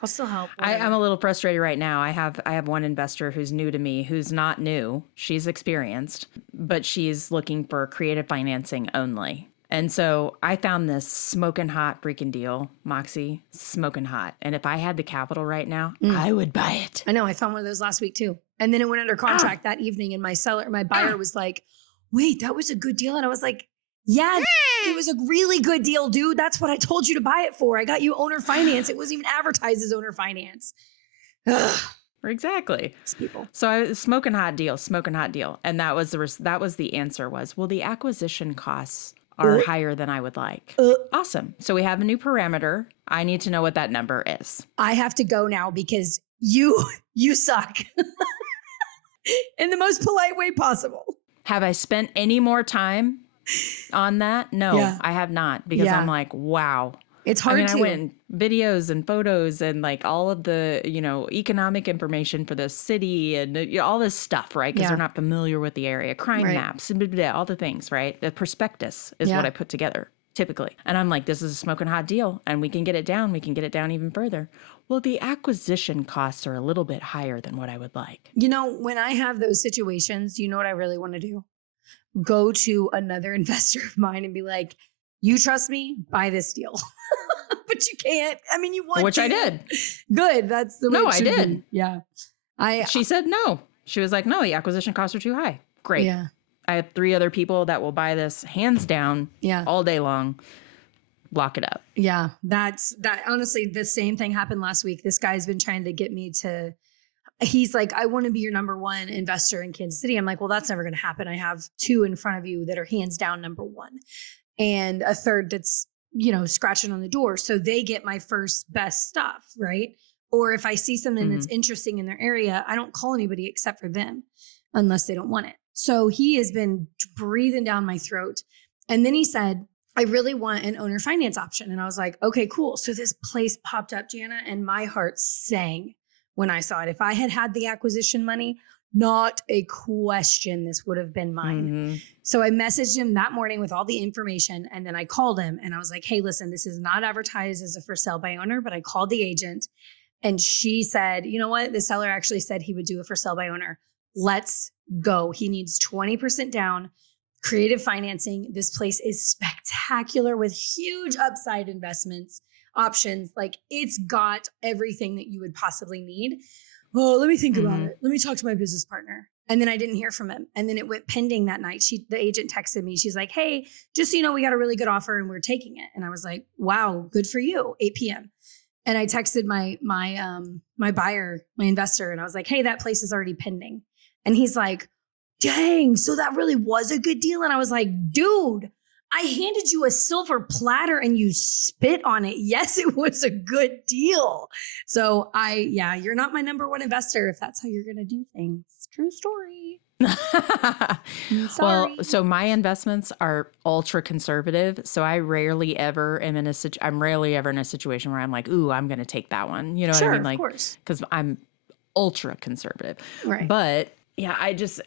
I'll still help. I'm a little frustrated right now. I have one investor who's new to me, who's not new. She's experienced, but she's looking for creative financing only. And so I found this smoking hot freaking deal, Moxie, smoking hot. And if I had the capital right now, I would buy it. I know. I found one of those last week too. And then it went under contract that evening. And my buyer was like, wait, that was a good deal. And I was like, yeah, it was a really good deal, dude. That's what I told you to buy it for. I got you owner finance. It wasn't even advertised as owner finance. Ugh. Exactly. These people. So I was smoking hot deal. And that was the answer was, well, the acquisition costs are higher than I would like. Awesome. So we have a new parameter. I need to know what that number is. I have to go now because you suck in the most polite way possible. Have I spent any more time on that? No, I have not, because I'm like, wow. It's hard I went videos and photos and like all of the, economic information for the city and all this stuff, right? Because they're not familiar with the area, crime maps, and blah, blah, blah, all the things, right? The prospectus is what I put together typically. And I'm like, this is a smoking hot deal and we can get it down. We can get it down even further. Well, the acquisition costs are a little bit higher than what I would like. When I have those situations, you know what I really want to do? Go to another investor of mine and be like, you trust me? Buy this deal. But you can't. I mean, you want Which to. I did. Good. That's the way No, it I should did. be. Yeah. She said no. She was like, no, the acquisition costs are too high. Great. Yeah. I have 3 other people that will buy this hands down all day long. Lock it up. Yeah. That honestly, the same thing happened last week. This guy's been trying to get me to, he's like, I want to be your number one investor in Kansas City. I'm like, well, that's never going to happen. I have 2 in front of you that are hands down number one and a third that's, scratching on the door. So they get my first best stuff. Right. Or if I see something that's interesting in their area, I don't call anybody except for them unless they don't want it. So he has been breathing down my throat. And then he said, I really want an owner finance option. And I was like, okay, cool. So this place popped up, Jana, and my heart sang when I saw it. If I had had the acquisition money, not a question, this would have been mine. So I messaged him that morning with all the information. And then I called him and I was like, hey, listen, this is not advertised as a for sale by owner, but I called the agent and she said, you know what? The seller actually said he would do a for sale by owner. Let's go. He needs 20% down, creative financing. This place is spectacular with huge upside investments options. Like it's got everything that you would possibly need. Oh, let me think about it. Let me talk to my business partner. And then I didn't hear from him. And then it went pending that night. The agent texted me. She's like, hey, just so you know, we got a really good offer and we're taking it. And I was like, wow, good for you. 8 p.m. And I texted my buyer, my investor, and I was like, hey, that place is already pending. And he's like, dang, so that really was a good deal. And I was like, dude, I handed you a silver platter and you spit on it. Yes, it was a good deal. So you're not my number one investor if that's how you're going to do things. True story. Well, so my investments are ultra conservative. So I rarely ever am in a situation where I'm like, ooh, I'm going to take that one. You know what I mean? Like, of course. Because I'm ultra conservative. Right. But yeah, I just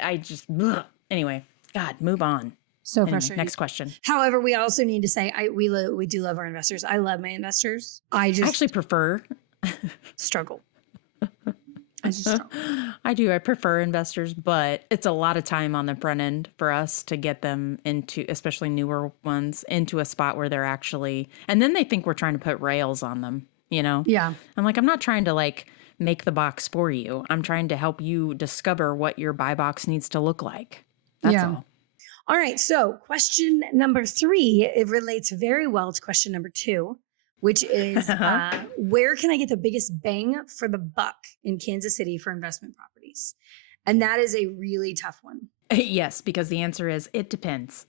anyway, God, move on. So frustrating. Next question. However, we also need to say we do love our investors. I love my investors. I actually prefer struggle. I just struggle. I do. I prefer investors, but it's a lot of time on the front end for us to get them into, especially newer ones, into a spot where they're actually, and then they think we're trying to put rails on them, Yeah. I'm like, I'm not trying to like make the box for you. I'm trying to help you discover what your buy box needs to look like. That's all. All right. So question number 3, it relates very well to question number 2, which is where can I get the biggest bang for the buck in Kansas City for investment properties? And that is a really tough one. Yes, because the answer is it depends.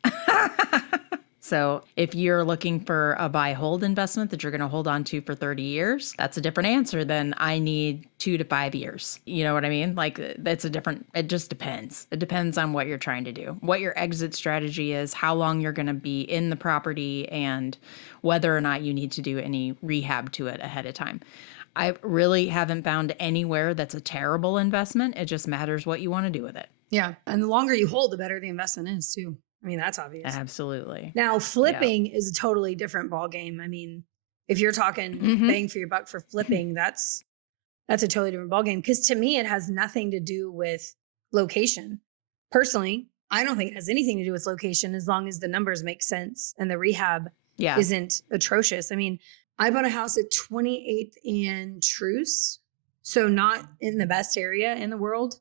So if you're looking for a buy hold investment that you're going to hold on to for 30 years, that's a different answer than I need 2 to 5 years. You know what I mean? Like that's a different, it just depends. It depends on what you're trying to do, what your exit strategy is, how long you're going to be in the property, and whether or not you need to do any rehab to it ahead of time. I really haven't found anywhere that's a terrible investment. It just matters what you want to do with it. Yeah. And the longer you hold, the better the investment is too. I mean, that's obvious. Absolutely. Now, flipping is a totally different ball game. I mean, if you're talking bang for your buck for flipping, that's a totally different ball game. Because to me, it has nothing to do with location. Personally, I don't think it has anything to do with location as long as the numbers make sense and the rehab isn't atrocious. I mean, I bought a house at 28th and Truce, so not in the best area in the world,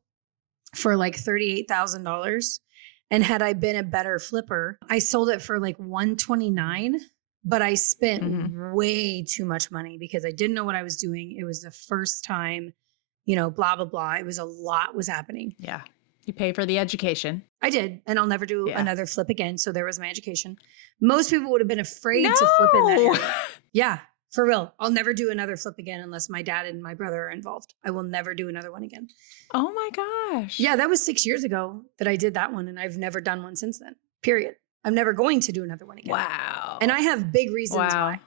for like $38,000. And had I been a better flipper, I sold it for like $129, but I spent way too much money because I didn't know what I was doing. It was the first time, you know, blah, blah, blah. It was a lot was happening. Yeah. You pay for the education. I did. And I'll never do another flip again. So there was my education. Most people would have been afraid to flip in that area. Yeah, for real. I'll never do another flip again unless my dad and my brother are involved. I will never do another one again. Oh my gosh. Yeah, that was 6 years ago that I did that one. And I've never done one since then, period. I'm never going to do another one again. Wow. And I have big reasons why.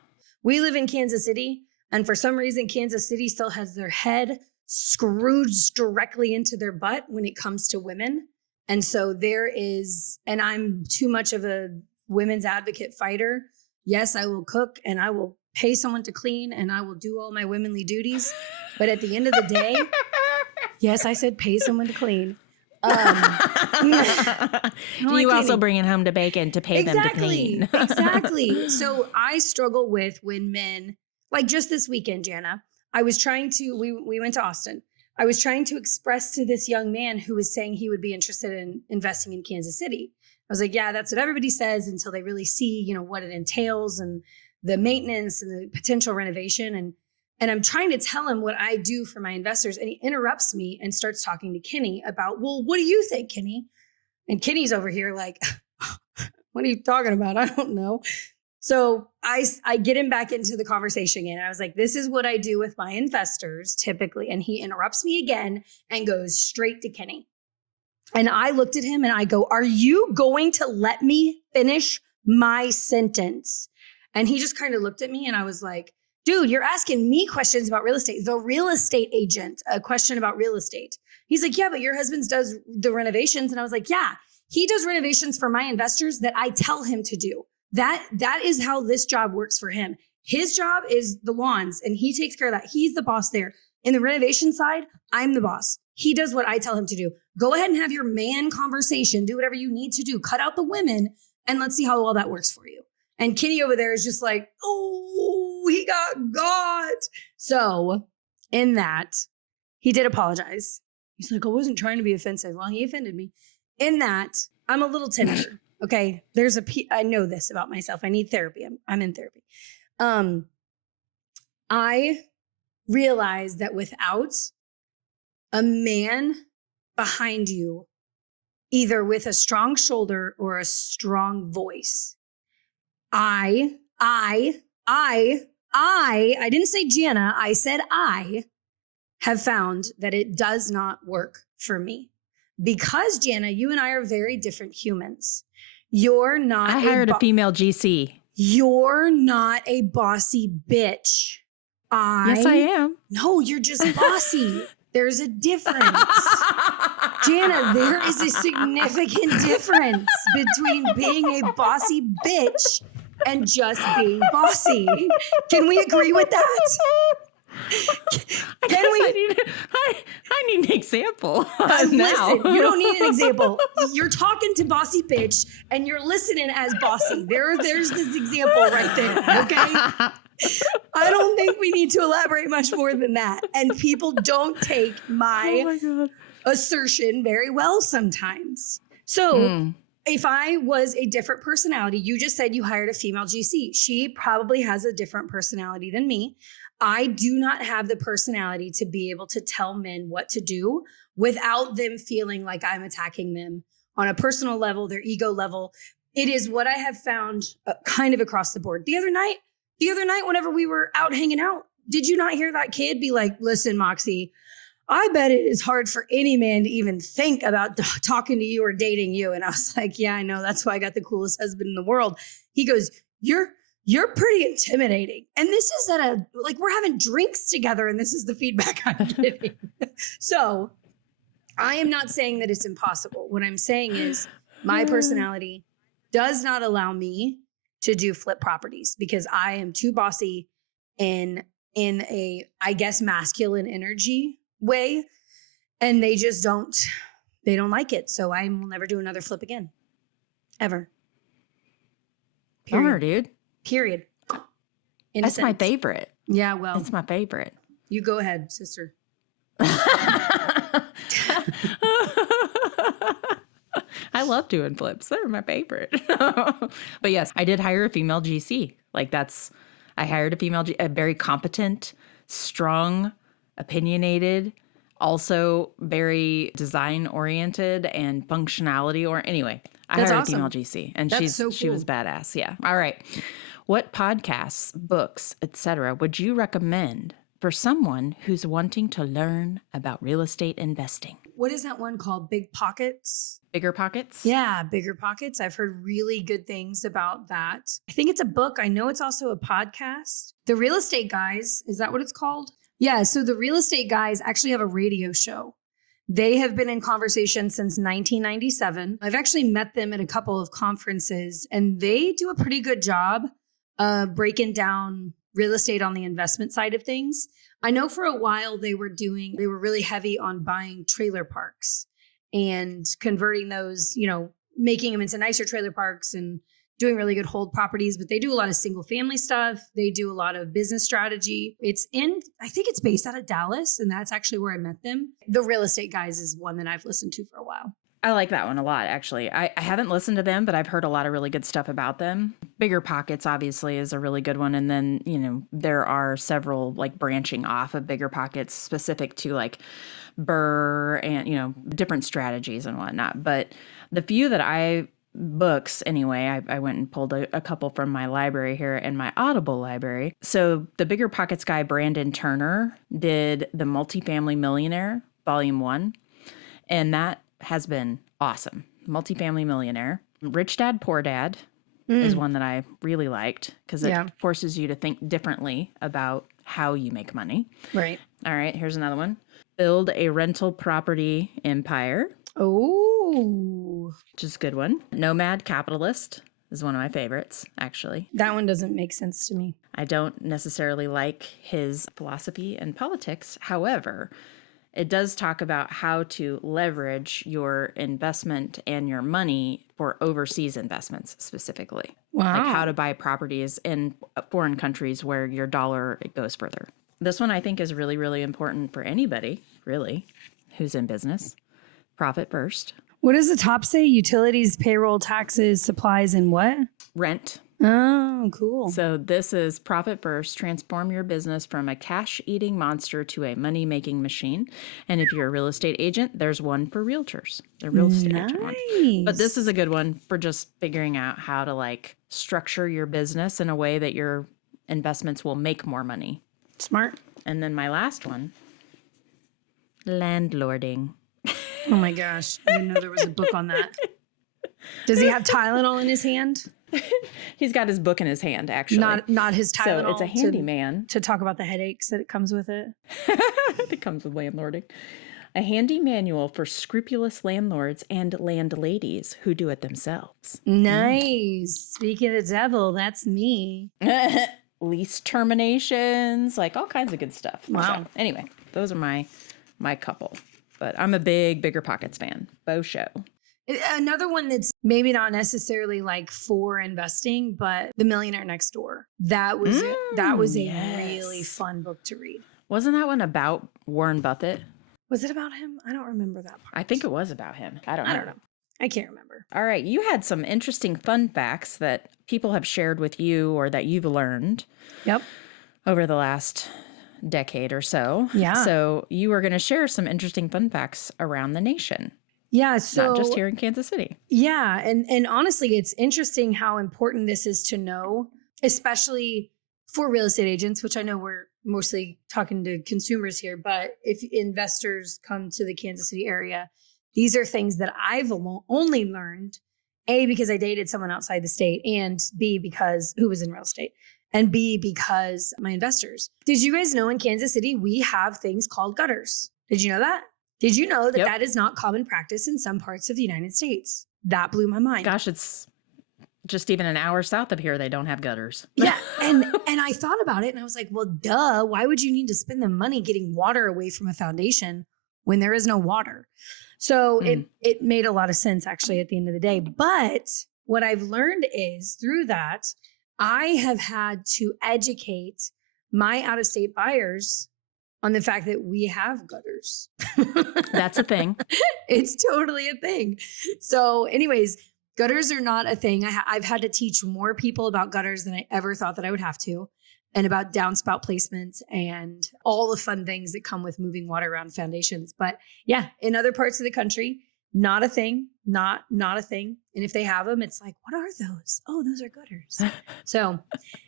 We live in Kansas City. And for some reason, Kansas City still has their head screwed directly into their butt when it comes to women. And so there is, and I'm too much of a women's advocate fighter. Yes, I will cook and I will pay someone to clean and I will do all my womanly duties. But at the end of the day, yes, I said pay someone to clean. You also bring it home to bacon to pay them to clean. Exactly. So I struggle with when men, like just this weekend, Jana, I was trying to, we went to Austin. I was trying to express to this young man who was saying he would be interested in investing in Kansas City. I was like, yeah, that's what everybody says until they really see, you know, what it entails and the maintenance and the potential renovation. And I'm trying to tell him what I do for my investors. And he interrupts me and starts talking to Kenny about, well, what do you think, Kenny? And Kenny's over here like, what are you talking about? I don't know. So I get him back into the conversation again. I was like, this is what I do with my investors typically. And he interrupts me again and goes straight to Kenny. And I looked at him and I go, are you going to let me finish my sentence? And he just kind of looked at me and I was like, dude, you're asking me questions about real estate. The real estate agent, a question about real estate. He's like, yeah, but your husband does the renovations. And I was like, yeah, he does renovations for my investors that I tell him to do. That is how this job works for him. His job is the lawns and he takes care of that. He's the boss there. In the renovation side, I'm the boss. He does what I tell him to do. Go ahead and have your man conversation. Do whatever you need to do. Cut out the women and let's see how all that works for you. And Kenny over there is just like, oh, he got. So in that, he did apologize. He's like, I wasn't trying to be offensive. Well, he offended me. In that, I'm a little tender. Okay, I know this about myself. I need therapy. I'm in therapy. I realized that without a man behind you, either with a strong shoulder or a strong voice, I didn't say Jana, I said I have found that it does not work for me. Because Jana, you and I are very different humans. You're not. I hired a female GC. You're not a bossy bitch. Yes, I am. No, you're just bossy. There's a difference. Jana, there is a significant difference between being a bossy bitch and just being bossy. Can we agree with that? I need an example. Listen, you don't need an example. You're talking to bossy bitch and you're listening as bossy. There's this example right there, okay? I don't think we need to elaborate much more than that. And people don't take my assertion very well sometimes. So if I was a different personality, you just said you hired a female GC. She probably has a different personality than me. I do not have the personality to be able to tell men what to do without them feeling like I'm attacking them on a personal level, their ego level. it is what I have found kind of across the board. The other night, whenever we were out hanging out, did you not hear that kid be like, listen, Moxie, I bet it is hard for any man to even think about talking to you or dating you. And I was like, yeah, I know. That's why I got the coolest husband in the world. He goes, you're pretty intimidating. And this is we're having drinks together and this is the feedback I'm getting. So I am not saying that it's impossible. What I'm saying is my personality does not allow me to do flip properties because I am too bossy in a, I guess, masculine energy way. And they just don't like it. So I will never do another flip again. Ever. Bummer, dude. Period. That's my favorite. Yeah, well. It's my favorite. You go ahead, sister. I love doing flips. They're my favorite. But yes, I did hire a female GC. I hired a very competent, strong, opinionated, also very design oriented and functionality anyway. I hired a female GC and she was badass. Yeah. All right. What podcasts, books, etc. would you recommend for someone who's wanting to learn about real estate investing? What is that one called? Big Pockets? Bigger Pockets? Yeah, Bigger Pockets. I've heard really good things about that. I think it's a book. I know it's also a podcast. The Real Estate Guys, is that what it's called? Yeah, so the Real Estate Guys actually have a radio show. They have been in conversation since 1997. I've actually met them at a couple of conferences, and they do a pretty good job breaking down real estate on the investment side of things. I know for a while they were really heavy on buying trailer parks and converting those, making them into nicer trailer parks and doing really good hold properties, but they do a lot of single family stuff. They do a lot of business strategy. I think it's based out of Dallas, and that's actually where I met them. The Real Estate Guys is one that I've listened to for a while. I like that one a lot, actually. I haven't listened to them, but I've heard a lot of really good stuff about them. Bigger Pockets, obviously, is a really good one. And then, there are several branching off of Bigger Pockets specific to BRRRR and, different strategies and whatnot. But the few that books anyway, I went and pulled a couple from my library here in my Audible library. So the Bigger Pockets guy, Brandon Turner, did The Multifamily Millionaire, Volume 1. And that has been awesome. Multifamily Millionaire. Rich Dad, Poor Dad is one that I really liked because it forces you to think differently about how you make money. Right. All right, here's another one. Build a Rental Property Empire. Oh. Which is a good one. Nomad Capitalist is one of my favorites, actually. That one doesn't make sense to me. I don't necessarily like his philosophy and politics. However, it does talk about how to leverage your investment and your money for overseas investments specifically. Wow. Like how to buy properties in foreign countries where your dollar goes further. This one I think is really, really important for anybody, really, who's in business. Profit First. What does the top say? Utilities, payroll, taxes, supplies, and what? Rent. Oh, cool. So this is Profit First. Transform your business from a cash-eating monster to a money-making machine. And if you're a real estate agent, there's one for realtors. The real estate agent one. But this is a good one for just figuring out how to structure your business in a way that your investments will make more money. Smart. And then my last one, landlording. Oh my gosh. I didn't know there was a book on that. Does he have Tylenol in his hand? He's got his book in his hand, actually. Not his Tylenol. So it's a handyman. To talk about the headaches that it comes with it. It comes with landlording. A handy manual for scrupulous landlords and landladies who do it themselves. Nice. Speaking of the devil, that's me. Lease terminations, all kinds of good stuff. Wow. So, anyway, those are my couple. But I'm a Bigger Pockets fan. Beau show. Another one that's maybe not necessarily for investing, but The Millionaire Next Door. That was a really fun book to read. Wasn't that one about Warren Buffett? Was it about him? I don't remember that part. I think it was about him. I don't know. I can't remember. All right. You had some interesting fun facts that people have shared with you or that you've learned. Yep. Over the last decade or so. Yeah. So you are going to share some interesting fun facts around the nation. Yeah. So not just here in Kansas City. Yeah. And honestly, it's interesting how important this is to know, especially for real estate agents, which I know we're mostly talking to consumers here, but if investors come to the Kansas City area, these are things that I've only learned, A, because I dated someone outside the state, and B, because who was in real estate, and B, because my investors. Did you guys know in Kansas City, we have things called gutters? Did you know that? Did you know that that is not common practice in some parts of the United States? That blew my mind. Gosh, it's just even an hour south of here, they don't have gutters. Yeah. And I thought about it and I was like, well, duh, why would you need to spend the money getting water away from a foundation when there is no water? So it made a lot of sense actually at the end of the day. But what I've learned is through that, I have had to educate my out-of-state buyers on the fact that we have gutters. That's a thing. It's totally a thing. So anyways, gutters are not a thing. I've had to teach more people about gutters than I ever thought that I would have to, and about downspout placements and all the fun things that come with moving water around foundations. But yeah, in other parts of the country, not a thing, not a thing. And if they have them, it's like, what are those? Oh, those are gutters. So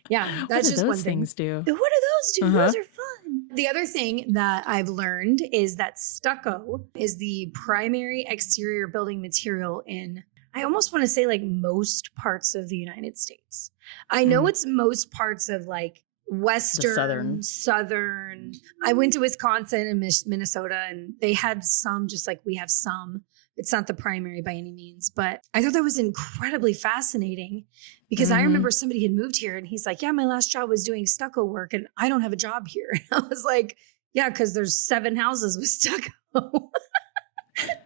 yeah, that's just one thing. Things do? What do those do? Those are fun. The other thing that I've learned is that stucco is the primary exterior building material in, I almost want to say like most parts of the United States. I know it's most parts of like Western, Southern. I went to Wisconsin and Minnesota, and they had some, just like we have some. It's not the primary by any means, but I thought that was incredibly fascinating because I remember somebody had moved here and he's like, yeah, my last job was doing stucco work and I don't have a job here. I was like, yeah, because there's 7 houses with stucco.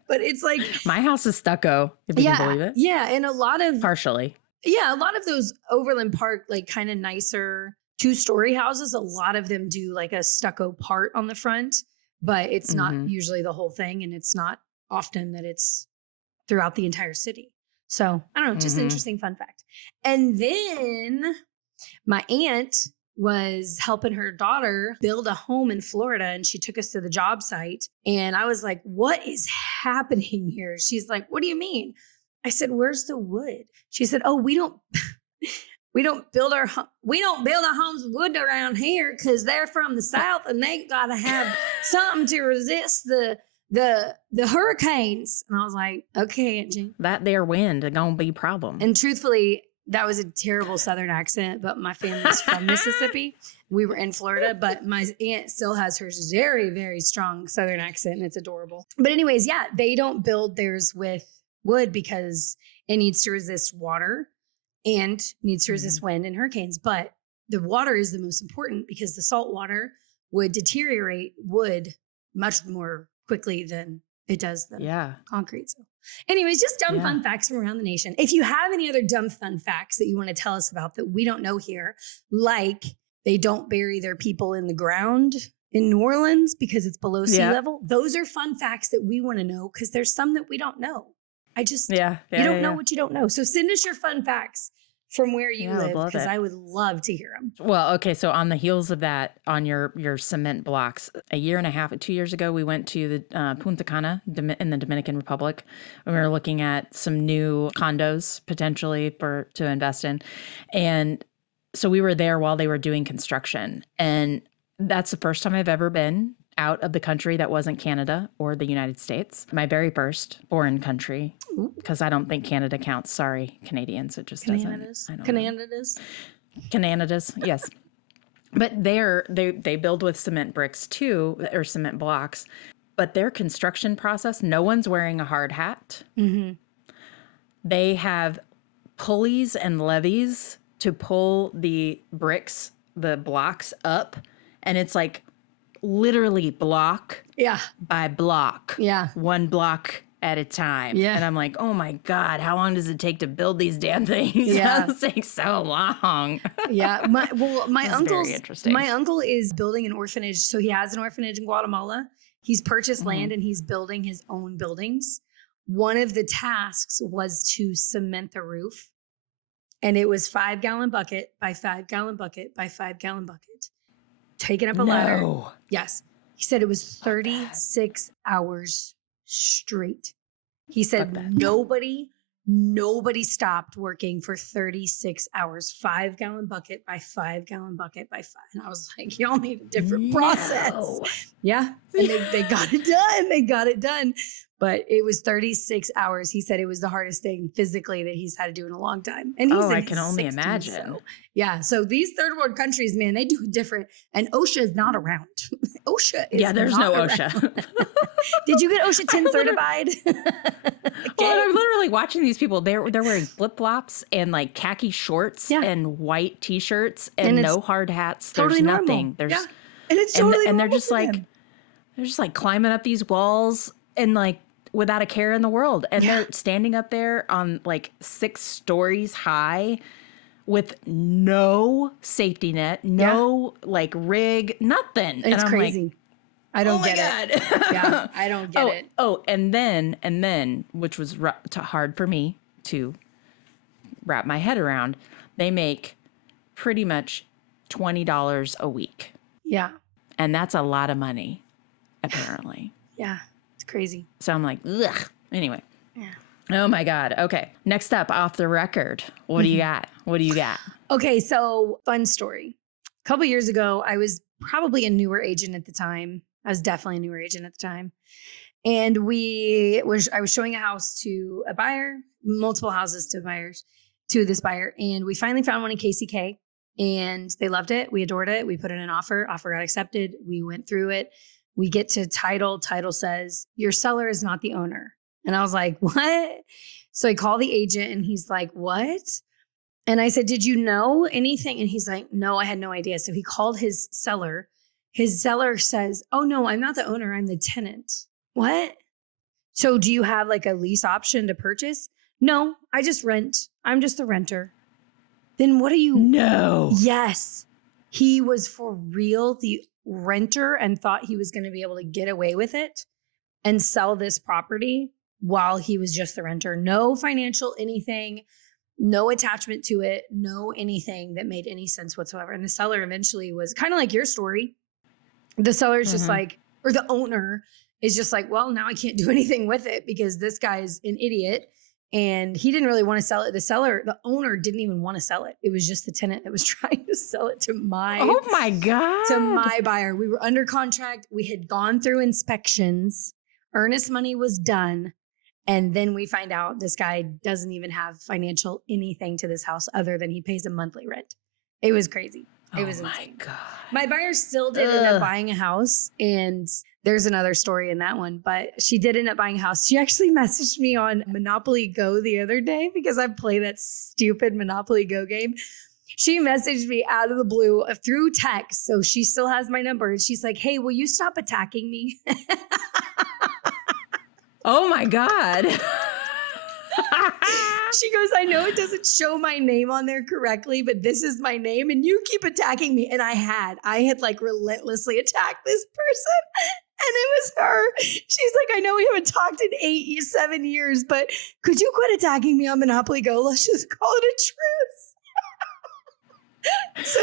But it's like, my house is stucco, if you can believe it. Yeah. And a lot of partially. Yeah. A lot of those Overland Park, like kind of nicer 2-story houses, a lot of them do like a stucco part on the front, but it's not usually the whole thing. And it's not often that it's throughout the entire city. So I don't know, just interesting fun fact. And then my aunt was helping her daughter build a home in Florida, and she took us to the job site. And I was like, what is happening here? She's like, what do you mean? I said, where's the wood? She said, oh, we don't build our homes with wood around here because they're from the South and they got to have something to resist the hurricanes. And I was like, okay, Aunt Jean. That there wind is gonna be a problem. And truthfully, that was a terrible Southern accent, but my family's from Mississippi. We were in Florida, but my aunt still has her very, very strong Southern accent, and it's adorable. But anyways, yeah, they don't build theirs with wood because it needs to resist water and needs to resist wind and hurricanes. But the water is the most important because the salt water would deteriorate wood much more quickly than it does the concrete. So anyways, just dumb fun facts from around the nation. If you have any other dumb fun facts that you want to tell us about that we don't know here, like they don't bury their people in the ground in New Orleans because it's below sea level. Those are fun facts that we want to know because there's some that we don't know. You don't know what you don't know. So send us your fun facts from where you live because I would love to hear them. Well, okay. So on the heels of that, on your cement blocks, 2 years ago, we went to the Punta Cana in the Dominican Republic, and we were looking at some new condos potentially to invest in. And so we were there while they were doing construction. And that's the first time I've ever been out of the country that wasn't Canada or the United States. My very first foreign country, because I don't think Canada counts. Sorry, Canadians. It just doesn't. Canada's, yes. But they build with cement bricks too, or cement blocks. But their construction process, no one's wearing a hard hat. They have pulleys and levees to pull the bricks, the blocks up. And it's like literally block by block. One block at a time. And I'm like, oh my God, how long does it take to build these damn things? It takes so long. My uncle is building an orphanage. So he has an orphanage in Guatemala. He's purchased land and he's building his own buildings. One of the tasks was to cement the roof. And it was 5-gallon bucket by 5-gallon bucket by 5-gallon bucket. Taking up a ladder. Yes. He said it was 36 hours straight. He said nobody stopped working for 36 hours, 5-gallon bucket by 5-gallon bucket by 5. And I was like, y'all need a different process. Yeah. And they got it done. They got it done. But it was 36 hours. He said it was the hardest thing physically that he's had to do in a long time. And he's I can only 60s, imagine. So, yeah. So these third world countries, man, they do it different. And OSHA is not around. OSHA is there's no around. OSHA. Did you get OSHA 10 certified? Well, I'm literally watching these people. They're wearing flip-flops and like khaki shorts and white t-shirts and no hard hats. Totally There's normal. nothing. There's And it's totally and they're normal just like climbing up these walls and like without a care in the world. And they're standing up there on like 6 stories high with no safety net, no like rig, nothing. It's and I'm crazy. Like, I don't get it. Yeah, I don't get it. Oh, and then, which was hard for me to wrap my head around, they make pretty much $20 a week. Yeah. And that's a lot of money, apparently. Yeah, it's crazy. So I'm like, ugh. Anyway. Yeah. Oh my God. Okay. Next up, off the record. What do you got? What do you got? Okay, so fun story. A couple years ago, I was probably a newer agent at the time. I was definitely a newer agent at the time. And I was showing a house to a buyer, multiple houses to this buyer. And we finally found one in KCK and they loved it. We adored it. We put in an offer. Offer got accepted. We went through it. We get to title. Title says, your seller is not the owner. And I was like, what? So I call the agent and he's like, what? And I said, did you know anything? And he's like, no, I had no idea. So he called his seller. His seller says, oh no, I'm not the owner. I'm the tenant. What? So do you have like a lease option to purchase? No, I just rent. I'm just the renter. Then what are you? No. Yes. He was for real the renter and thought he was going to be able to get away with it and sell this property while he was just the renter. No financial anything, no attachment to it, no anything that made any sense whatsoever. And the seller eventually was kind of like your story. The seller is just like, or the owner is just like, well, now I can't do anything with it because this guy's an idiot. And he didn't really want to sell it. The owner didn't even want to sell it. It was just the tenant that was trying to sell it to my buyer. We were under contract. We had gone through inspections. Earnest money was done. And then we find out this guy doesn't even have financial anything to this house other than he pays a monthly rent. It was crazy. It was insane. God. My buyer still did end up buying a house, and there's another story in that one, but she did end up buying a house. She actually messaged me on Monopoly Go the other day because I play that stupid Monopoly Go game. She messaged me out of the blue through text. So she still has my number. And she's like, hey, will you stop attacking me? Oh my God. She goes, I know it doesn't show my name on there correctly, but this is my name and you keep attacking me. And I had like relentlessly attacked this person. And it was her. She's like, I know we haven't talked in 7 years, but could you quit attacking me on Monopoly Go? Let's just call it a truce. So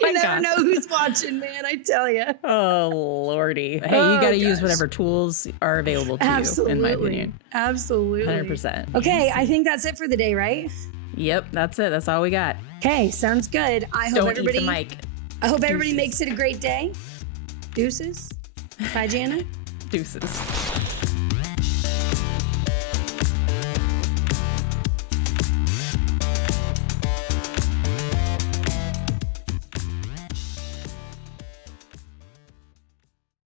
you never know who's watching, man. I tell you. Oh, Lordy. Hey, you got to use whatever tools are available to you, in my opinion. Absolutely. 100%. Okay, I think that's it for the day, right? Yep, that's it. That's all we got. Okay, sounds good. I hope Don't everybody, eat the mic. I hope everybody makes it a great day. Deuces. Bye, Jana. Deuces.